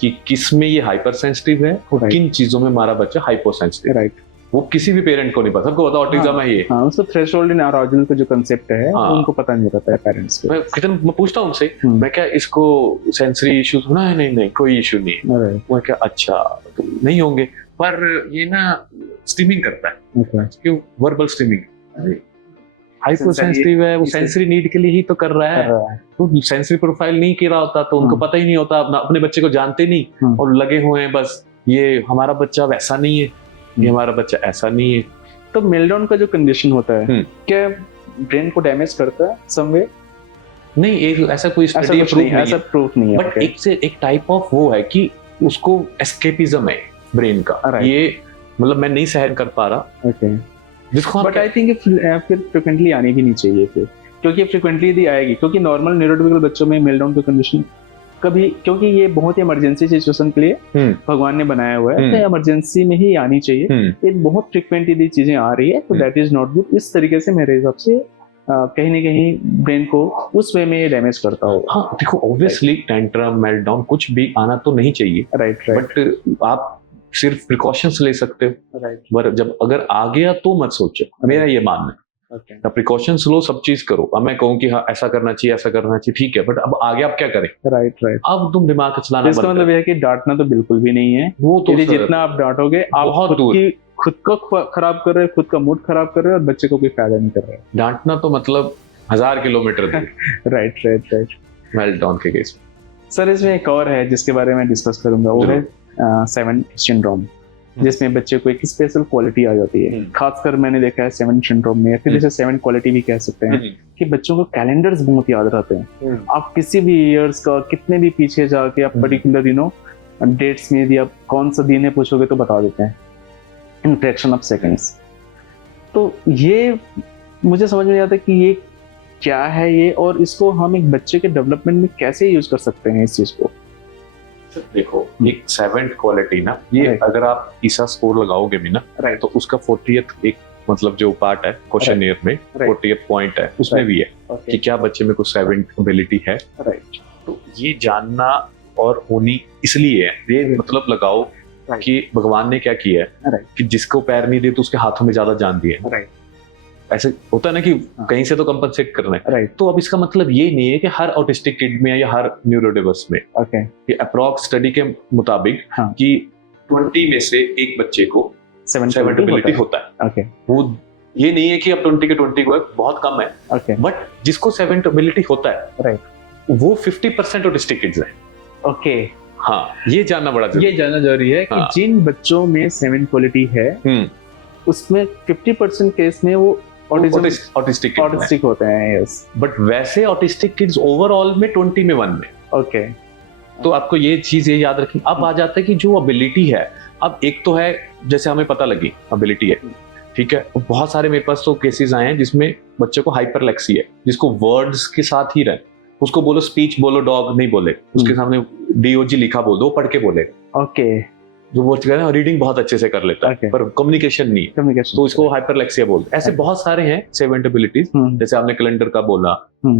कि किस में ये हाइपर सेंसिटिव है और किन चीजों में हमारा बच्चा हाइपर सेंसिटिव। वो किसी भी पेरेंट को नहीं पता, सबको पता ऑटिज्म है ये। हाँ, उसको थ्रेशोल्ड इन अराउजल का जो कंसेप्ट है उनको पता नहीं रहता है पेरेंट्स को। मैं पूछता हूँ उनसे, मैं क्या इसको सेंसरी इश्यूज होना है? नहीं कोई इशू नहीं है। मैं क्या अच्छा तो नहीं होंगे, पर ये ना स्ट्रीमिंग करता है, क्यों? वर्बल स्ट्रीमिंग, हाइपर सेंसिटिव है, वो सेंसरी नीड के लिए ही तो कर रहा है। तो सेंसरी प्रोफाइल नहीं किया होता तो उनको पता ही नहीं होता, अपने बच्चे को जानते नहीं और लगे हुए हैं बस ये हमारा बच्चा वैसा नहीं है, ये हमारा बच्चा ऐसा नहीं है। तो मेल्टडाउन का जो कंडीशन होता है क्या ब्रेन को डैमेज करता है सम वे? नहीं, एक ऐसा कोई स्टडी ऐसा प्रूफ नहीं है, बट एक से एक टाइप ऑफ वो है कि उसको एस्केपिज्म है ब्रेन का, ये मतलब मैं नहीं सहन कर पा रहा। जिसको बट आई थिंक फिर फ्रिक्वेंटली आनी भी नहीं चाहिए फिर, क्योंकि फ्रिक्वेंटली यदि आएगी, क्योंकि नॉर्मल न्यूरोटिपिकल बच्चों में मेल्टडाउन का कंडीशन कभी, क्योंकि ये बहुत ही इमरजेंसी सिचुएशन के लिए भगवान ने बनाया हुआ है, तो इमरजेंसी में ही आनी चाहिए। ये बहुत फ्रिक्वेंट यदि चीजें आ रही है तो दैट इज नॉट गुड। इस तरीके से मेरे हिसाब से कहीं ना कहीं ब्रेन को उस वे में डैमेज करता हो। हाँ देखो, ऑब्वियसली टेंट्रम मेल्टडाउन कुछ भी आना तो नहीं चाहिए, राइट, बट आप सिर्फ प्रिकॉशंस ले सकते हो, पर जब अगर आ गया तो मत सोचो, मेरा ये मानना है। प्रिकॉशंस लो, सब चीज करो। अब मैं कहूँ कि हाँ ऐसा करना चाहिए, ऐसा करना चाहिए, ठीक है, बट अब आगे आप क्या करें? राइट। अब तुम दिमाग चलाना, इसका मतलब यह है कि डांटना तो बिल्कुल भी नहीं है। वो तो जितना आप डांटोगे आप बहुत खुद को खराब कर रहे हो, खुद का मूड खराब कर रहे हो और बच्चे को कोई फायदा नहीं कर रहे। डांटना तो मतलब 1000 किलोमीटर दूर। राइट। मेल्टडाउन के केस सर इसमें एक और है जिसके बारे में डिस्कस करूंगा, वो है 7 सिंड्रोम, जिसमें बच्चे को एक स्पेशल क्वालिटी आ जाती है। खासकर मैंने देखा है 7 सिंड्रोम में, फिर जैसे 7 क्वालिटी भी कह सकते हैं कि बच्चों को कैलेंडर्स बहुत याद रहते हैं। आप किसी भी ईयर्स का कितने भी पीछे जाके आप पर्टिकुलर डेट्स में यदि आप कौन सा दिन है पूछोगे तो बता देते हैं इन फ्रैक्शन ऑफ सेकंड्स। तो ये मुझे समझ में नहीं आता कि ये क्या है ये, और इसको हम एक बच्चे के डेवलपमेंट में कैसे यूज कर सकते हैं इस चीज को। देखो, एक 7th क्वालिटी ना, ये अगर आप ईसा स्कोर लगाओगे भी ना, तो उसका 40th एक मतलब जो पार्ट है क्वेश्चनियर में 40th पॉइंट है, उसमें भी है कि क्या बच्चे में कुछ 7th एबिलिटी है। तो ये जानना और होनी इसलिए है, ये मतलब लगाओ कि भगवान ने क्या किया है कि जिसको पैर नहीं दिए तो उसके हाथों में ज्यादा जान दिए। ऐसे होता है ना कि कहीं से तो कंपनसेट करना है। तो अब इसका मतलब ये नहीं है कि हर ऑटिस्टिक किड में या हर न्यूरोडिवर्स में, ये अप्रॉक्स स्टडी के मुताबिक कि 20 में से एक बच्चे को 7th एबिलिटी होता है। वो ये नहीं है कि अब 20 के 20 को बहुत कम है, बट जिसको 7th एबिलिटी होता है वो 50% ऑटिस्टिक किड्स है। हाँ, ये जानना बड़ा जरूरी है कि जिन बच्चों में 7 क्वालिटी है उसमें 50% केस में वो ऑटिस्टिक होते हैं। यस, बट वैसे ऑटिस्टिक किड्स ओवरऑल में 20 में 1 में। तो आपको ये चीज ये याद रखनी। अब आ जाता है कि जो एबिलिटी है, अब एक तो है जैसे हमें पता लगी एबिलिटी है, ठीक है, बहुत सारे मेरे पास तो केसेस आए हैं जिसमें बच्चे को हाइपरलेक्सी है, जिसको वर्ड्स के साथ ही रहे, उसको बोलो स्पीच बोलो, डॉग नहीं बोले, उसके सामने DOG लिखा बोल दो, पढ़ के बोले। जो वो रीडिंग बहुत अच्छे से कर लेता है, पर कम्युनिकेशन नहीं है, तो इसको हाइपरलेक्सिया बोलते हैं। ऐसे बहुत सारे हैं 7 एबिलिटीज, जैसे आपने कैलेंडर का बोला,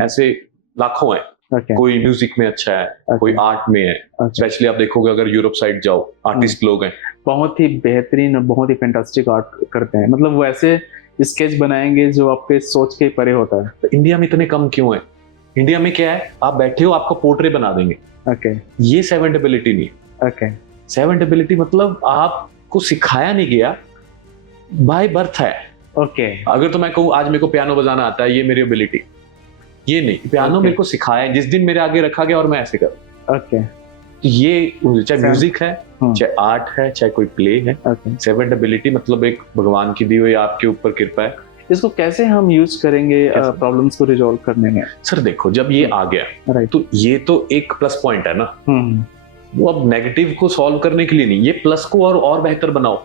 ऐसे लाखों हैं। कोई म्यूजिक में अच्छा है, कोई आर्ट में है। स्पेशली आप देखोगे अगर यूरोप साइड जाओ, आर्टिस्ट लोग हैं बहुत ही बेहतरीन और बहुत ही फैंटास्टिक आर्ट करते हैं, मतलब वो ऐसे स्केच बनाएंगे जो आपके सोच के परे होता है। तो इंडिया में इतने कम क्यों है? इंडिया में क्या है, आप बैठे हो आपका पोर्ट्रेट बना देंगे। ये 7 एबिलिटी नहीं। 7 एबिलिटी मतलब आपको सिखाया नहीं गया, बाय बर्थ है। अगर तो मैं कहूँ आज मेरे को पियानो बजाना आता है, ये मेरी एबिलिटी, ये नहीं। पियानो मेरे को सिखाया, जिस दिन मेरे आगे रखा गया और मैं ऐसे करूँ। ये चाहे म्यूजिक है, चाहे आर्ट है, चाहे कोई प्ले है, 7 एबिलिटी मतलब एक भगवान की दी हुई आपके ऊपर कृपा है। इसको कैसे हम यूज करेंगे प्रॉब्लम्स को रिजॉल्व करने में? सर देखो, जब ये आ गया तो ये तो एक प्लस पॉइंट है ना, वो अब नेगेटिव को सॉल्व करने के लिए नहीं, ये प्लस को और बेहतर बनाओ।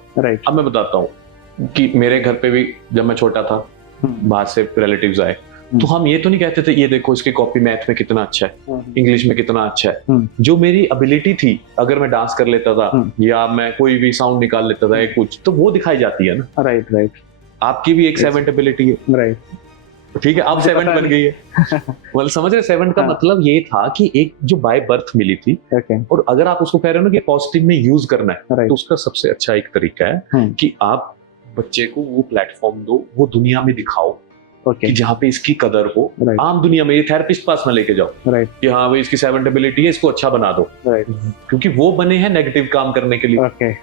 अब मैं बताता हूँ कि मेरे घर पे भी जब मैं छोटा था, बाहर से रिलेटिव्स आए, तो हम ये तो नहीं कहते थे ये देखो इसकी कॉपी मैथ में कितना अच्छा है, इंग्लिश में कितना अच्छा है। जो मेरी एबिलिटी थी, अगर मैं डांस कर लेता था या मैं कोई भी साउंड निकाल लेता था कुछ, तो वो दिखाई जाती है ना। राइट। आपकी भी एक 7 एबिलिटी है, ठीक है, अब 7 बन गई है। मतलब समझ रहे, 7 का मतलब ये था कि एक जो बाय बर्थ मिली थी, और अगर आप उसको कह रहे हो ना कि पॉजिटिव में यूज करना है, तो उसका सबसे अच्छा एक तरीका है कि आप बच्चे को वो प्लेटफॉर्म दो, वो दुनिया में दिखाओ ओके कि जहाँ पे इसकी कदर हो। राइट आम दुनिया में ये थेरेपिस्ट पास ना लेके जाओ राइट कि हाँ भाई इसकी 7 एबिलिटी है, इसको अच्छा बना दो, राइट क्योंकि वो बने हैं नेगेटिव काम करने के लिए। ओके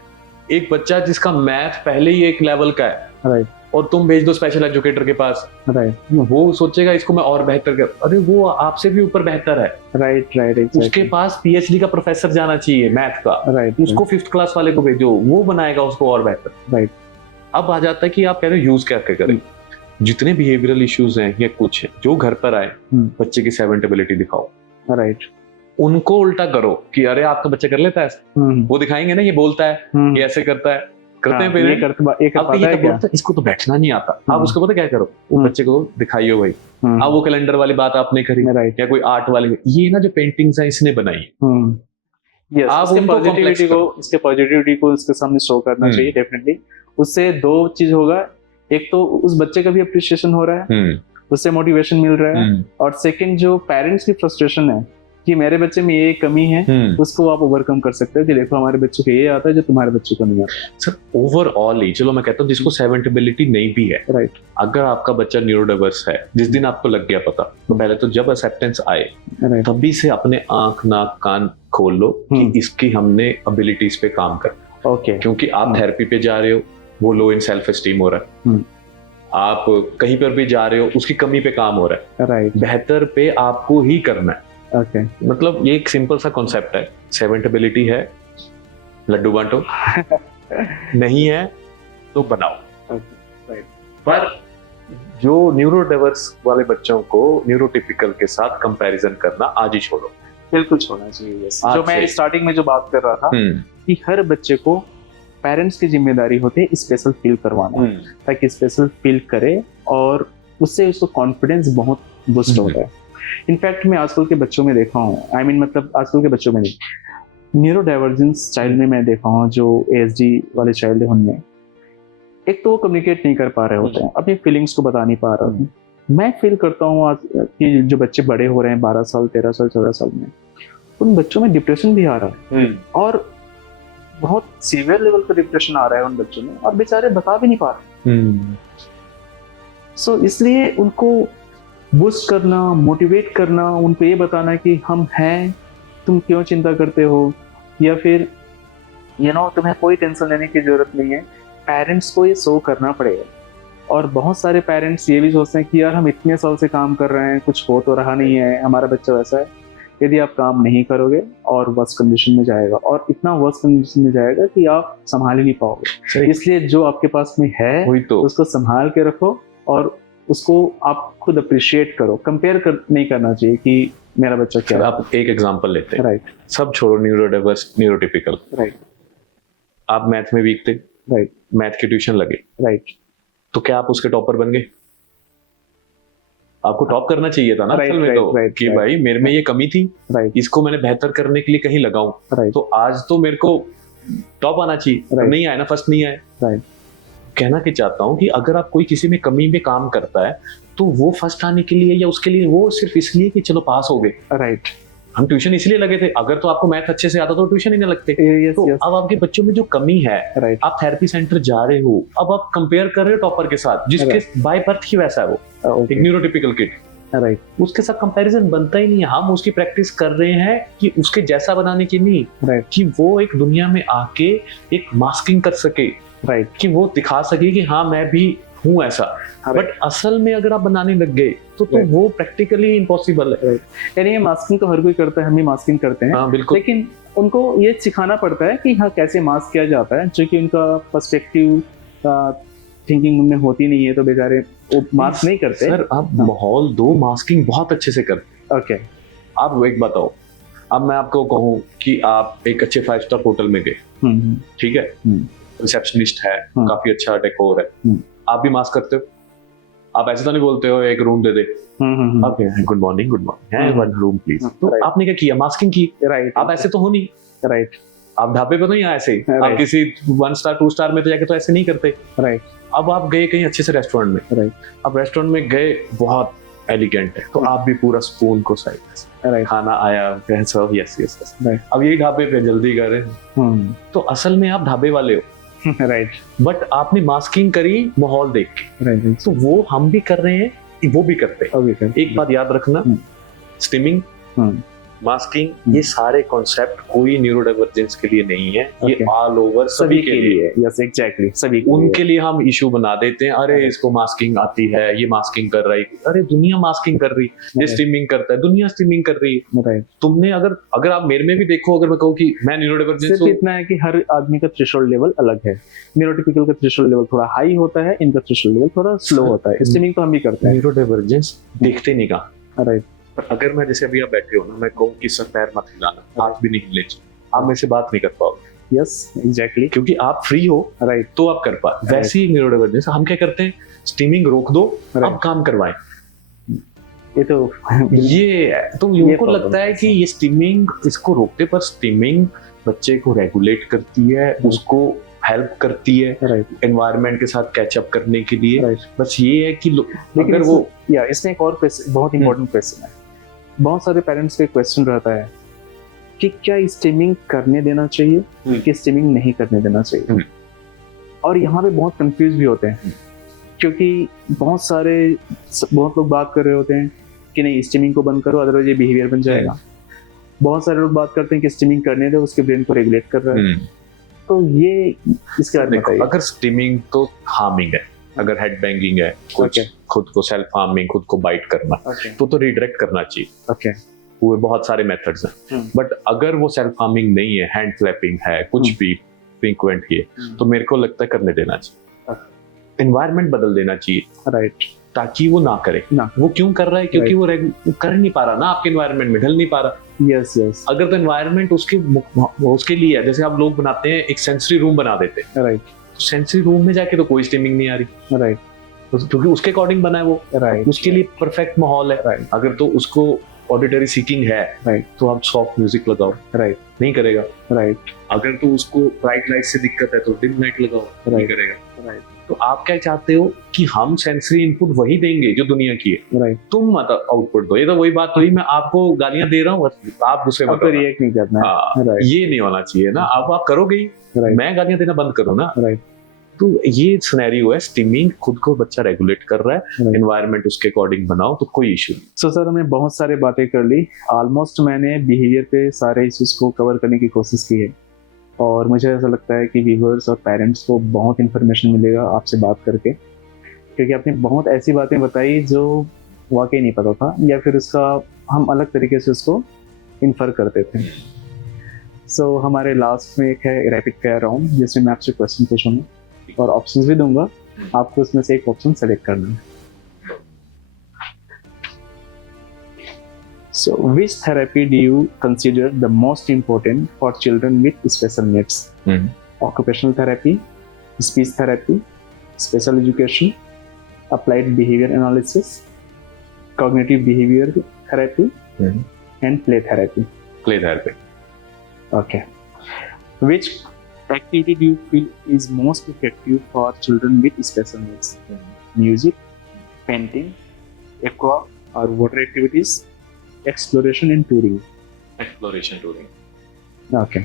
एक बच्चा जिसका मैथ पहले ही एक लेवल का है राइट और तुम भेज दो स्पेशल एजुकेटर के पास, राइट वो सोचेगा इसको मैं और बेहतर कर, अरे वो आपसे भी ऊपर बेहतर है, राइट राइट उसके पास पीएचडी का प्रोफेसर जाना चाहिए मैथ का, राइट उसको 5th क्लास वाले को भेजो, वो बनाएगा उसको और बेहतर। राइट अब आ जाता है कि आप कह रहे हो यूज क्या करें। जितने बिहेवियरल इश्यूज हैं या कुछ है जो घर पर आए, बच्चे की 7 एबिलिटी दिखाओ, राइट उनको उल्टा करो कि अरे आपका बच्चा कर लेता है, वो दिखाएंगे ना ये बोलता है, ये ऐसे करता है, करते हैं ये पेरेंट्स। पता है क्या इसको तो बैठना नहीं आता, आप उसको पता क्या करो, वो बच्चे को दिखाइए भाई। अब वो कैलेंडर वाली बात आपने करी राइट या कोई आर्ट वाली, ये ना जो पेंटिंग्स है इसने बनाई है, यस आप इसके उनको पॉजिटिविटी complex को इसके पॉजिटिविटी को इसके सामने शो करना चाहिए डेफिनेटली। उससे दो चीज होगा, एक तो उस बच्चे का भी अप्रिशिएशन हो रहा है, उससे मोटिवेशन मिल रहा है, और सेकंड जो पेरेंट्स की फ्रस्ट्रेशन है कि मेरे बच्चे में ये कमी है, उसको आप ओवरकम कर सकते हो कि देखो हमारे बच्चे को ये आता है जो तुम्हारे बच्चे को नहीं आता। सर ओवरऑल ही चलो मैं कहता हूँ जिसको 7 एबिलिटी नहीं भी है, राइट अगर आपका बच्चा न्यूरोडाइवर्स है, जिस दिन आपको लग गया पता, तो पहले तो जब एक्सेप्टेंस आए राइट तभी से अपने आंख नाक कान खोल लो कि इसकी हमने एबिलिटीज पे काम कर, ओके क्योंकि आप थेरेपी पे जा रहे हो, वो लो इन सेल्फ एस्टीम हो रहा है, आप कहीं पर भी जा रहे हो उसकी कमी पे काम हो रहा है, राइट बेहतर पे आपको ही करना है। ओके मतलब ये एक सिंपल सा कॉन्सेप्ट है, 7 एबिलिटी है लड्डू बांटो, नहीं है तो बनाओ। राइट पर जो न्यूरोडाइवर्स वाले बच्चों को न्यूरोटिपिकल के साथ कंपैरिजन करना आज ही छोड़ो, बिल्कुल छोड़ना चाहिए। yes. आज जो मैं से। स्टार्टिंग में जो बात कर रहा था कि हर बच्चे को पेरेंट्स की जिम्मेदारी होती है स्पेशल फील करवाना, ताकि स्पेशल फील करे और उससे उसको कॉन्फिडेंस बहुत बूस्ट होता है। इनफैक्ट मैं आजकल के बच्चों में देखा हूँ, मतलब आजकल के बच्चों में नहीं, न्यूरो डाइवर्जेंस चाइल्ड में मैं देखा हूँ, जो ASD वाले चाइल्ड है उनमें एक तो वो कम्युनिकेट नहीं कर पा रहे होते हैं, अपनी फीलिंग्स को बता नहीं पा रहे होते हैं। मैं फील करता हूँ आज कि जो बच्चे बड़े हो रहे हैं 12 साल 13 साल 14 साल में, उन बच्चों में डिप्रेशन भी आ रहा है, और बहुत सीवियर लेवल का डिप्रेशन आ रहा है उन बच्चों में, और बेचारे बता भी नहीं पा रहे। सो इसलिए उनको बूस्ट करना, मोटिवेट करना, उनको ये बताना कि हम हैं, तुम क्यों चिंता करते हो, या फिर तुम्हें कोई टेंशन लेने की जरूरत नहीं है, पेरेंट्स को ये शो करना पड़ेगा। और बहुत सारे पेरेंट्स ये भी सोचते हैं कि यार हम इतने साल से काम कर रहे हैं, कुछ हो तो रहा नहीं है, हमारा बच्चा वैसा है। यदि आप काम नहीं करोगे और वर्स कंडीशन में जाएगा, और इतना वर्स कंडीशन में जाएगा कि आप संभाल ही नहीं पाओगे। इसलिए जो आपके पास में है वही तो उसको संभाल के रखो, और उसको आप खुद अप्रिशिएट करो। कंपेयर नहीं करना चाहिए कि मेरा बच्चा क्या है। आप एक एग्जांपल लेते हैं, राइट सब छोड़ो, न्यूरोडाइवर्स न्यूरोटिपिकल, राइट आप मैथ में वीक थे, राइट मैथ की ट्यूशन लगे, राइट तो क्या आप उसके टॉपर बन गए? आपको टॉप करना चाहिए था ना Right, असल में, right, तो right, कि right. भाई मेरे में ये कमी थी, राइट इसको मैंने बेहतर करने के लिए कहीं लगाऊं, राइट तो आज तो मेरे को टॉप आना चाहिए, तो Right. नहीं आया ना, फर्स्ट नहीं आया। राइट कहना कि चाहता हूँ कि अगर आप कोई किसी में कमी में काम करता है तो वो फर्स्ट आने के लिए या उसके लिए वो सिर्फ इसलिए कि चलो पास हो गए, राइट हम ट्यूशन इसलिए लगे थे, अगर तो आपको मैथ अच्छे से आता तो ट्यूशन ही नहीं लगते। यस तो यस अब आपके बच्चों में जो कमी है, राइट आप थेरेपी सेंटर जा रहे हो, अब आप कंपेयर कर रहे हो टॉपर के साथ जिसके बाय बर्थ ही वैसा है, वो एक न्यूरोटिपिकल किड, राइट उसके साथ कंपैरिजन बनता ही नहीं है। हम उसकी प्रैक्टिस कर रहे हैं कि उसके जैसा बनाने की नहीं, राइट कि वो एक दुनिया में आके एक मास्किंग कर सके, राइट कि वो दिखा सके कि हाँ मैं भी हूँ ऐसा। Right. बट असल में अगर आप बनाने लग गए तो Right. वो प्रैक्टिकली इम्पॉसिबल है। यानी ये मास्किंग तो हर कोई करता है, हम भी मास्किंग करते हैं, हाँ बिल्कुल। लेकिन उनको ये सिखाना पड़ता है कि हाँ कैसे मास्क किया जाता है, जो कि उनका पर्सपेक्टिव थिंकिंग उनमें होती नहीं है, तो बेचारे वो मास्क नहीं करते। सर आप माहौल दो, मास्किंग बहुत अच्छे से करते। ओके आप वो एक बताओ, अब मैं आपको कहूँ कि आप एक अच्छे 5 स्टार होटल में गए, ठीक है, रिसेप्शनिस्ट है, काफी अच्छा डेकोर है, आप भी मास्क करते हो? आप ऐसे तो नहीं बोलते हो एक रूम दे दे, आप good morning one room please, तो Right. आपने क्या किया? मास्किंग की। राइट आप ऐसे तो हो नहीं, राइट आप ढाबे पे तो नहीं ऐसे ही, आप Right. किसी 1 स्टार 2 स्टार में तो जाके तो ऐसे नहीं करते। राइट अब आप गए कहीं अच्छे से रेस्टोरेंट में, राइट अब रेस्टोरेंट में गए बहुत एलिगेंट है, तो आप भी पूरा स्पून को साइड, राइट खाना आया, सर्व, यस यस। Right. अब यही ढाबे पे जल्दी कर रहे हैं, तो असल में आप ढाबे वाले हो, राइट बट आपने मास्किंग करी माहौल देख के, राइट तो वो हम भी कर रहे हैं, वो भी करते हैं। एक बात याद रखना, स्टिमिंग, मास्किंग, ये सारे कॉन्सेप्ट कोई न्यूरोडाइवर्जेंस के लिए नहीं है, ये ऑल ओवर सभी के लिए। यस एग्जैक्टली, सभी के उनके लिए हम इशू बना देते हैं, अरे इसको मास्किंग आती है, ये मास्किंग कर रहा है, अरे दुनिया मास्किंग कर रही, ये स्टिमिंग करता है, दुनिया स्टिमिंग कर रही है। राइट, तुमने अगर आप मेरे में भी देखो, अगर मैं कहूँ कि मैं न्यूरोडाइवर्जेंस सिर्फ इतना है कि हर आदमी का थ्रेशोल्ड लेवल अलग है। न्यूरोटिपिकल का थ्रेशोल्ड लेवल थोड़ा हाई होता है, इनका थ्रेशोल्ड लेवल थोड़ा स्लो होता है। स्टिमिंग तो हम भी करते हैं। न्यूरोडाइवर्जेंस देखते नहीं कहाँ। राइट, पर अगर मैं जैसे अभी आप बैठे हो ना, मैं कहूँ कि सर पैर मत हिलाना, हाथ भी नहीं हिले, आप मेरे से बात नहीं कर पाओगे। यस एग्जैक्टली, क्योंकि आप फ्री हो, राइट, तो आप कर पाए। वैसे ही न्यूरोडाइवर्जेंस हम क्या करते हैं, स्टीमिंग रोक दो, अब काम करवाएं। ये तो लोगों को लगता है कि ये स्टीमिंग इसको रोकते, पर स्टीमिंग बच्चे को रेगुलेट करती है, उसको हेल्प करती है एनवायरनमेंट के साथ कैचअप करने के लिए। बस ये है कि अगर वो इसमें एक और बहुत इंपॉर्टेंट क्वेश्चन है। बहुत सारे पेरेंट्स का क्वेश्चन रहता है कि क्या स्टीमिंग करने देना चाहिए कि स्टीमिंग नहीं करने देना चाहिए, और यहाँ पे बहुत कंफ्यूज भी होते हैं, क्योंकि बहुत लोग बात कर रहे होते हैं कि नहीं स्टीमिंग को बंद करो, अदरवाइज ये बिहेवियर बन जाएगा। बहुत सारे लोग बात करते हैं कि स्टीमिंग करने दो, उसके ब्रेन को रेगुलेट कर रहा है। तो ये इसके बारे में बताइए। अगर स्टीमिंग तो हार्मिंग है, अगर हेड बैंगिंग है, कुछ खुद को सेल्फ हार्मिंग, खुद को बाइट करना, तो रिडायरेक्ट करना चाहिए। वो बहुत सारे मेथड्स हैं। बट अगर वो सेल्फ हार्मिंग नहीं है, हैंड फ्लैपिंग है, कुछ भी फ्रीक्वेंट ही है, तो मेरे को लगता है करने देना चाहिए। एनवायरनमेंट बदल देना चाहिए, राइट, ताकि वो ना करे ना। वो क्यों कर रहा है? क्योंकि वो कर नहीं पा रहा ना, आपके एनवायरनमेंट में ढल नहीं पा रहा। यस अगर तो एनवायरनमेंट उसके लिए है, जैसे आप लोग बनाते हैं एक सेंसरी रूम बना देते हैं, राइट, तो सेंसरी रूम में जाके तो कोई स्टीमिंग नहीं आ रही, राइट, क्योंकि उसके अकॉर्डिंग बना है वो, राइट, उसके लिए परफेक्ट माहौल है, राइट। अगर तो उसको ऑडिटरी सीकिंग है, राइट, तो आप सॉफ्ट म्यूजिक लगाओ, राइट, नहीं करेगा, राइट। अगर तो उसको ब्राइट लाइट से दिक्कत है तो डिम लाइट लगाओ, नहीं करेगा, राइट। तो आप क्या चाहते हो कि हम सेंसरी इनपुट वही देंगे जो दुनिया की है, राइट, तुम मत आउटपुट दो। ये तो वही बात हुई, मैं आपको गालियां दे रहा हूँ, आप गुस्से मत रिएक्ट नहीं करना, ये नहीं होना चाहिए ना। अब आप करोगे ही, मैं गालियां देना बंद करो ना, राइट। तो ये सिनेरियो है, स्टीमिंग खुद को बच्चा रेगुलेट कर रहा है, एनवायरनमेंट उसके अकॉर्डिंग बनाओ तो कोई इशू नहीं। सो सर, हमने बहुत सारे बातें कर ली, ऑलमोस्ट मैंने बिहेवियर पे सारे इश्यूज को कवर करने की कोशिश की है, और मुझे ऐसा लगता है कि व्यूअर्स और पेरेंट्स को बहुत इन्फॉर्मेशन मिलेगा आपसे बात करके, क्योंकि आपने बहुत ऐसी बातें बताई जो वाकई नहीं पता था, या फिर उसका हम अलग तरीके से उसको इन्फर करते थे। सो हमारे लास्ट में एक है रैपिड फायर राउंड, जिसमें मैं आपसे क्वेश्चन पूछूंगा और ऑप्शंस भी दूंगा, आपको उसमें से एक ऑप्शन सेलेक्ट करना है। So, which therapy do you consider the most important for children with special needs? Occupational therapy, speech therapy, special education, applied behavior analysis, cognitive behavior therapy, and play therapy. Play therapy. Okay. Which activity do you feel is most effective for children with special needs? Music, painting, aqua or water activities, exploration and touring. Exploration, touring. Okay.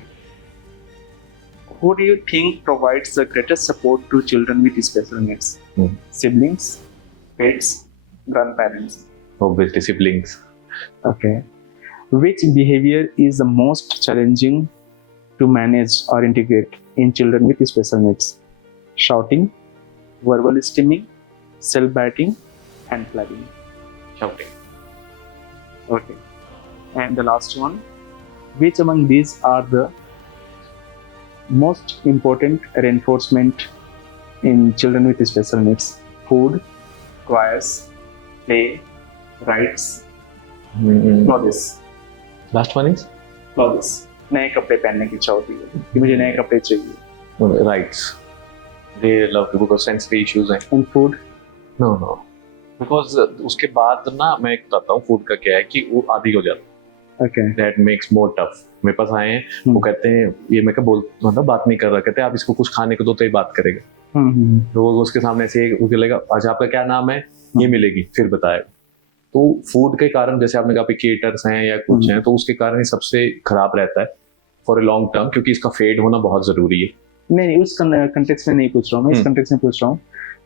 Who do you think provides the greatest support to children with special needs? Siblings, pets, grandparents? Obviously siblings. Okay. Which behavior is the most challenging to manage or integrate in children with special needs? Shouting, verbal stimming, self-biting, hand clapping. Shouting. Okay. And the last one, which among these are the most important reinforcement in children with special needs? Food, choirs, play, rights, clothes. Last one is? Clothes. नए कपड़े पहनने की इच्छा होती है कि मुझे नए कपड़े चाहिए. Rights. They love to because sensory issues हैं. And food? No. बिकॉज उसके बाद ना मैं एक बताता हूँ फूड का क्या है कि वो आदी हो जाता है, दैट मेक्स मोर टफ। मेरे पास आए हैं, वो कहते हैं ये मैं क्या मतलब बात नहीं कर रहा, कहते हैं आप इसको कुछ खाने को दो तो ये बात करेगा। तो वो उसके सामने से बोलेगा अच्छा आपका क्या नाम है, ये मिलेगी फिर बताएगा। तो फूड के कारण जैसे आपने कहा पिकेटर्स हैं या कुछ हैं, तो उसके कारण ये सबसे खराब रहता है फॉर ए लॉन्ग टर्म, क्योंकि इसका फेड होना बहुत जरूरी है। नहीं उस कंटेक्स्ट में नहीं पूछ रहा हूँ मैं, इस कंटेक्स्ट में पूछ रहा हूँ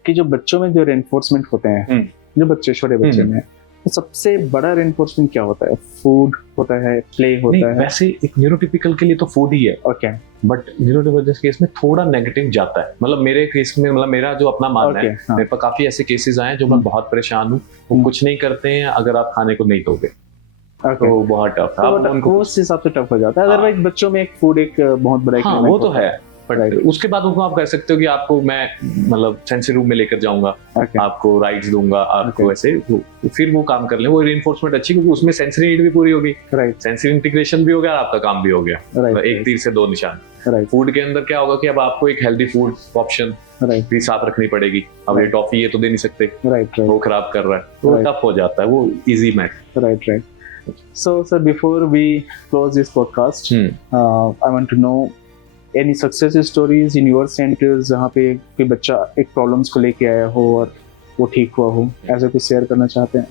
कि जो बच्चों में जो रेनफोर्समेंट होते हैं, जो बच्चे छोटे बच्चे में, तो सबसे बड़ा रेनफोर्समेंट क्या होता है? फूड होता है, प्ले होता है? वैसे एक न्यूरोटिपिकल के लिए तो फूड ही है, ओके, बट न्यूरोटिपिकल केस में थोड़ा नेगेटिव जाता है। मतलब मेरे केस में, मतलब मेरा जो अपना मानना है, हाँ। मेरे पास काफी ऐसे केसेस आए जो मैं बहुत परेशान हूँ, वो कुछ नहीं करते हैं अगर आप खाने को नहीं दोगे, तो बहुत टफ है। वो उस हिसाब से टफ हो जाता है। अदरवाइज बच्चों में एक फूड एक बहुत बड़ा हाँ, वो तो है, बट उसके बाद उनको आप कर सकते हो कि आपको मैं मतलब सेंसरी रूम में लेकर जाऊंगा, आपको राइट्स दूंगा, आपको ऐसे फिर वो काम कर ले, वो रेनफोर्समेंट अच्छी, क्योंकि उसमें सेंसरी नीड भी पूरी होगी, सेंसरी इंटीग्रेशन भी हो गया, आपका काम भी हो गया, एक तीर से दो निशान। फूड के अंदर क्या होगा कि अब आपको एक हेल्दी फूड ऑप्शन भी साथ रखनी पड़ेगी। अब ये टॉफी ये तो दे नहीं सकते, वो खराब कर रहा है, तो टफ हो जाता है, वो easy math. Right. So sir, before we close this podcast, I want to know any success stories in your centers जहाँ पे कोई बच्चा एक प्रॉब्लम्स को लेके आया हो और वो ठीक हुआ हो, ऐसा कुछ शेयर करना चाहते हैं?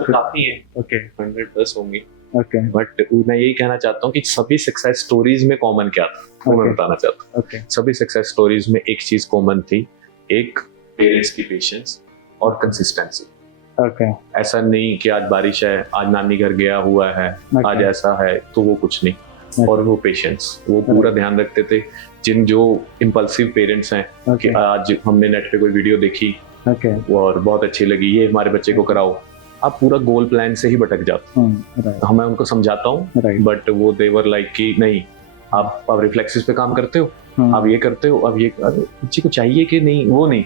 काफी है, ओके 100+ होंगी, ओके, बट मैं यही कहना चाहता हूँ कि सभी सक्सेस स्टोरीज में कॉमन क्या था, वो मैं बताना चाहता हूँ। ओके, सभी सक्सेस स्टोरीज में एक चीज कॉमन थी, एक पेरेंट्स की पेशेंस और कंसिस्टेंसी। ओके, ऐसा नहीं कि आज बारिश है, आज नानी घर गया हुआ है, आज ऐसा है, तो वो कुछ नहीं। और वो पेशेंस, वो पूरा ध्यान रखते थे। जो इम्पल्सिव पेरेंट्स हैं कि आज हमने नेट पे कोई वीडियो देखी और बहुत अच्छी लगी, ये हमारे बच्चे को कराओ, आप पूरा गोल प्लान से ही भटक जाते हो। मैं उनको समझाता हूँ, बट वो देवर लाइक कि नहीं, आप रिफ्लेक्सेस पे काम करते हो, आप ये करते हो, अब ये बच्चे को चाहिए कि नहीं, वो नहीं,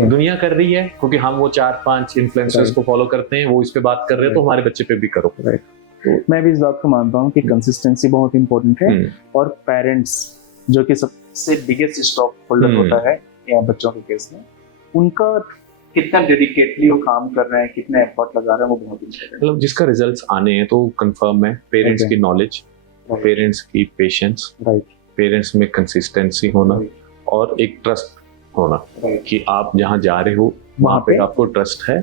दुनिया कर रही है, क्योंकि हम वो 4-5 इन्फ्लुएंसर्स को फॉलो करते हैं, वो इस पे बात कर रहे हैं, तो हमारे बच्चे पे भी करो। तो मैं भी इस बात को मानता हूँ कि कंसिस्टेंसी बहुत इंपॉर्टेंट है, और पेरेंट्स जो कि सबसे बिगेस्ट स्टॉक होल्डर होता है या बच्चों के केस में, उनका कितना डेडिकेटली वो काम कर रहे हैं, कितना एफर्ट लगा रहे हैं, वो बहुत इंपॉर्टेंट है। मतलब जिसका रिजल्ट्स आने हैं तो कंफर्म है, पेरेंट्स की नॉलेज, पेरेंट्स की पेशेंस, पेरेंट्स में कंसिस्टेंसी होना, और एक ट्रस्ट होना कि आप जहाँ जा रहे हो वहाँ पे आपको ट्रस्ट है।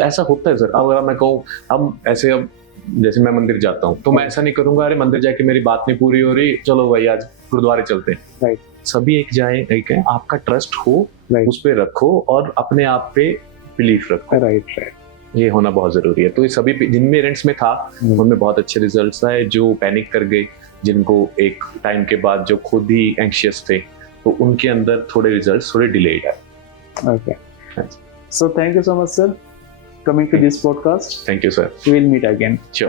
ऐसा होता है सर। अगर मैं कहूँ, अब ऐसे, अब जैसे मैं मंदिर जाता हूँ, तो मैं ऐसा नहीं करूंगा अरे मंदिर जाके मेरी बात नहीं पूरी हो रही, चलो भाई आज गुरुद्वारे चलते हैं। सभी एक जाए, एक है, आपका ट्रस्ट हो, उस पे रखो और अपने आप पे बिलीफ रखो। ये होना बहुत जरूरी है। तो ये सभी जिन पेरेंट्स में था, उनमें बहुत अच्छे रिजल्ट्स आए। जो पैनिक कर गए, जिनको एक टाइम के बाद जो खुद ही एंशियस थे, तो उनके अंदर थोड़े रिजल्ट्स थोड़े डिलेड है। Okay. So thank you so much, sir, coming to this podcast. Thank you, sir. We will meet again. Sure.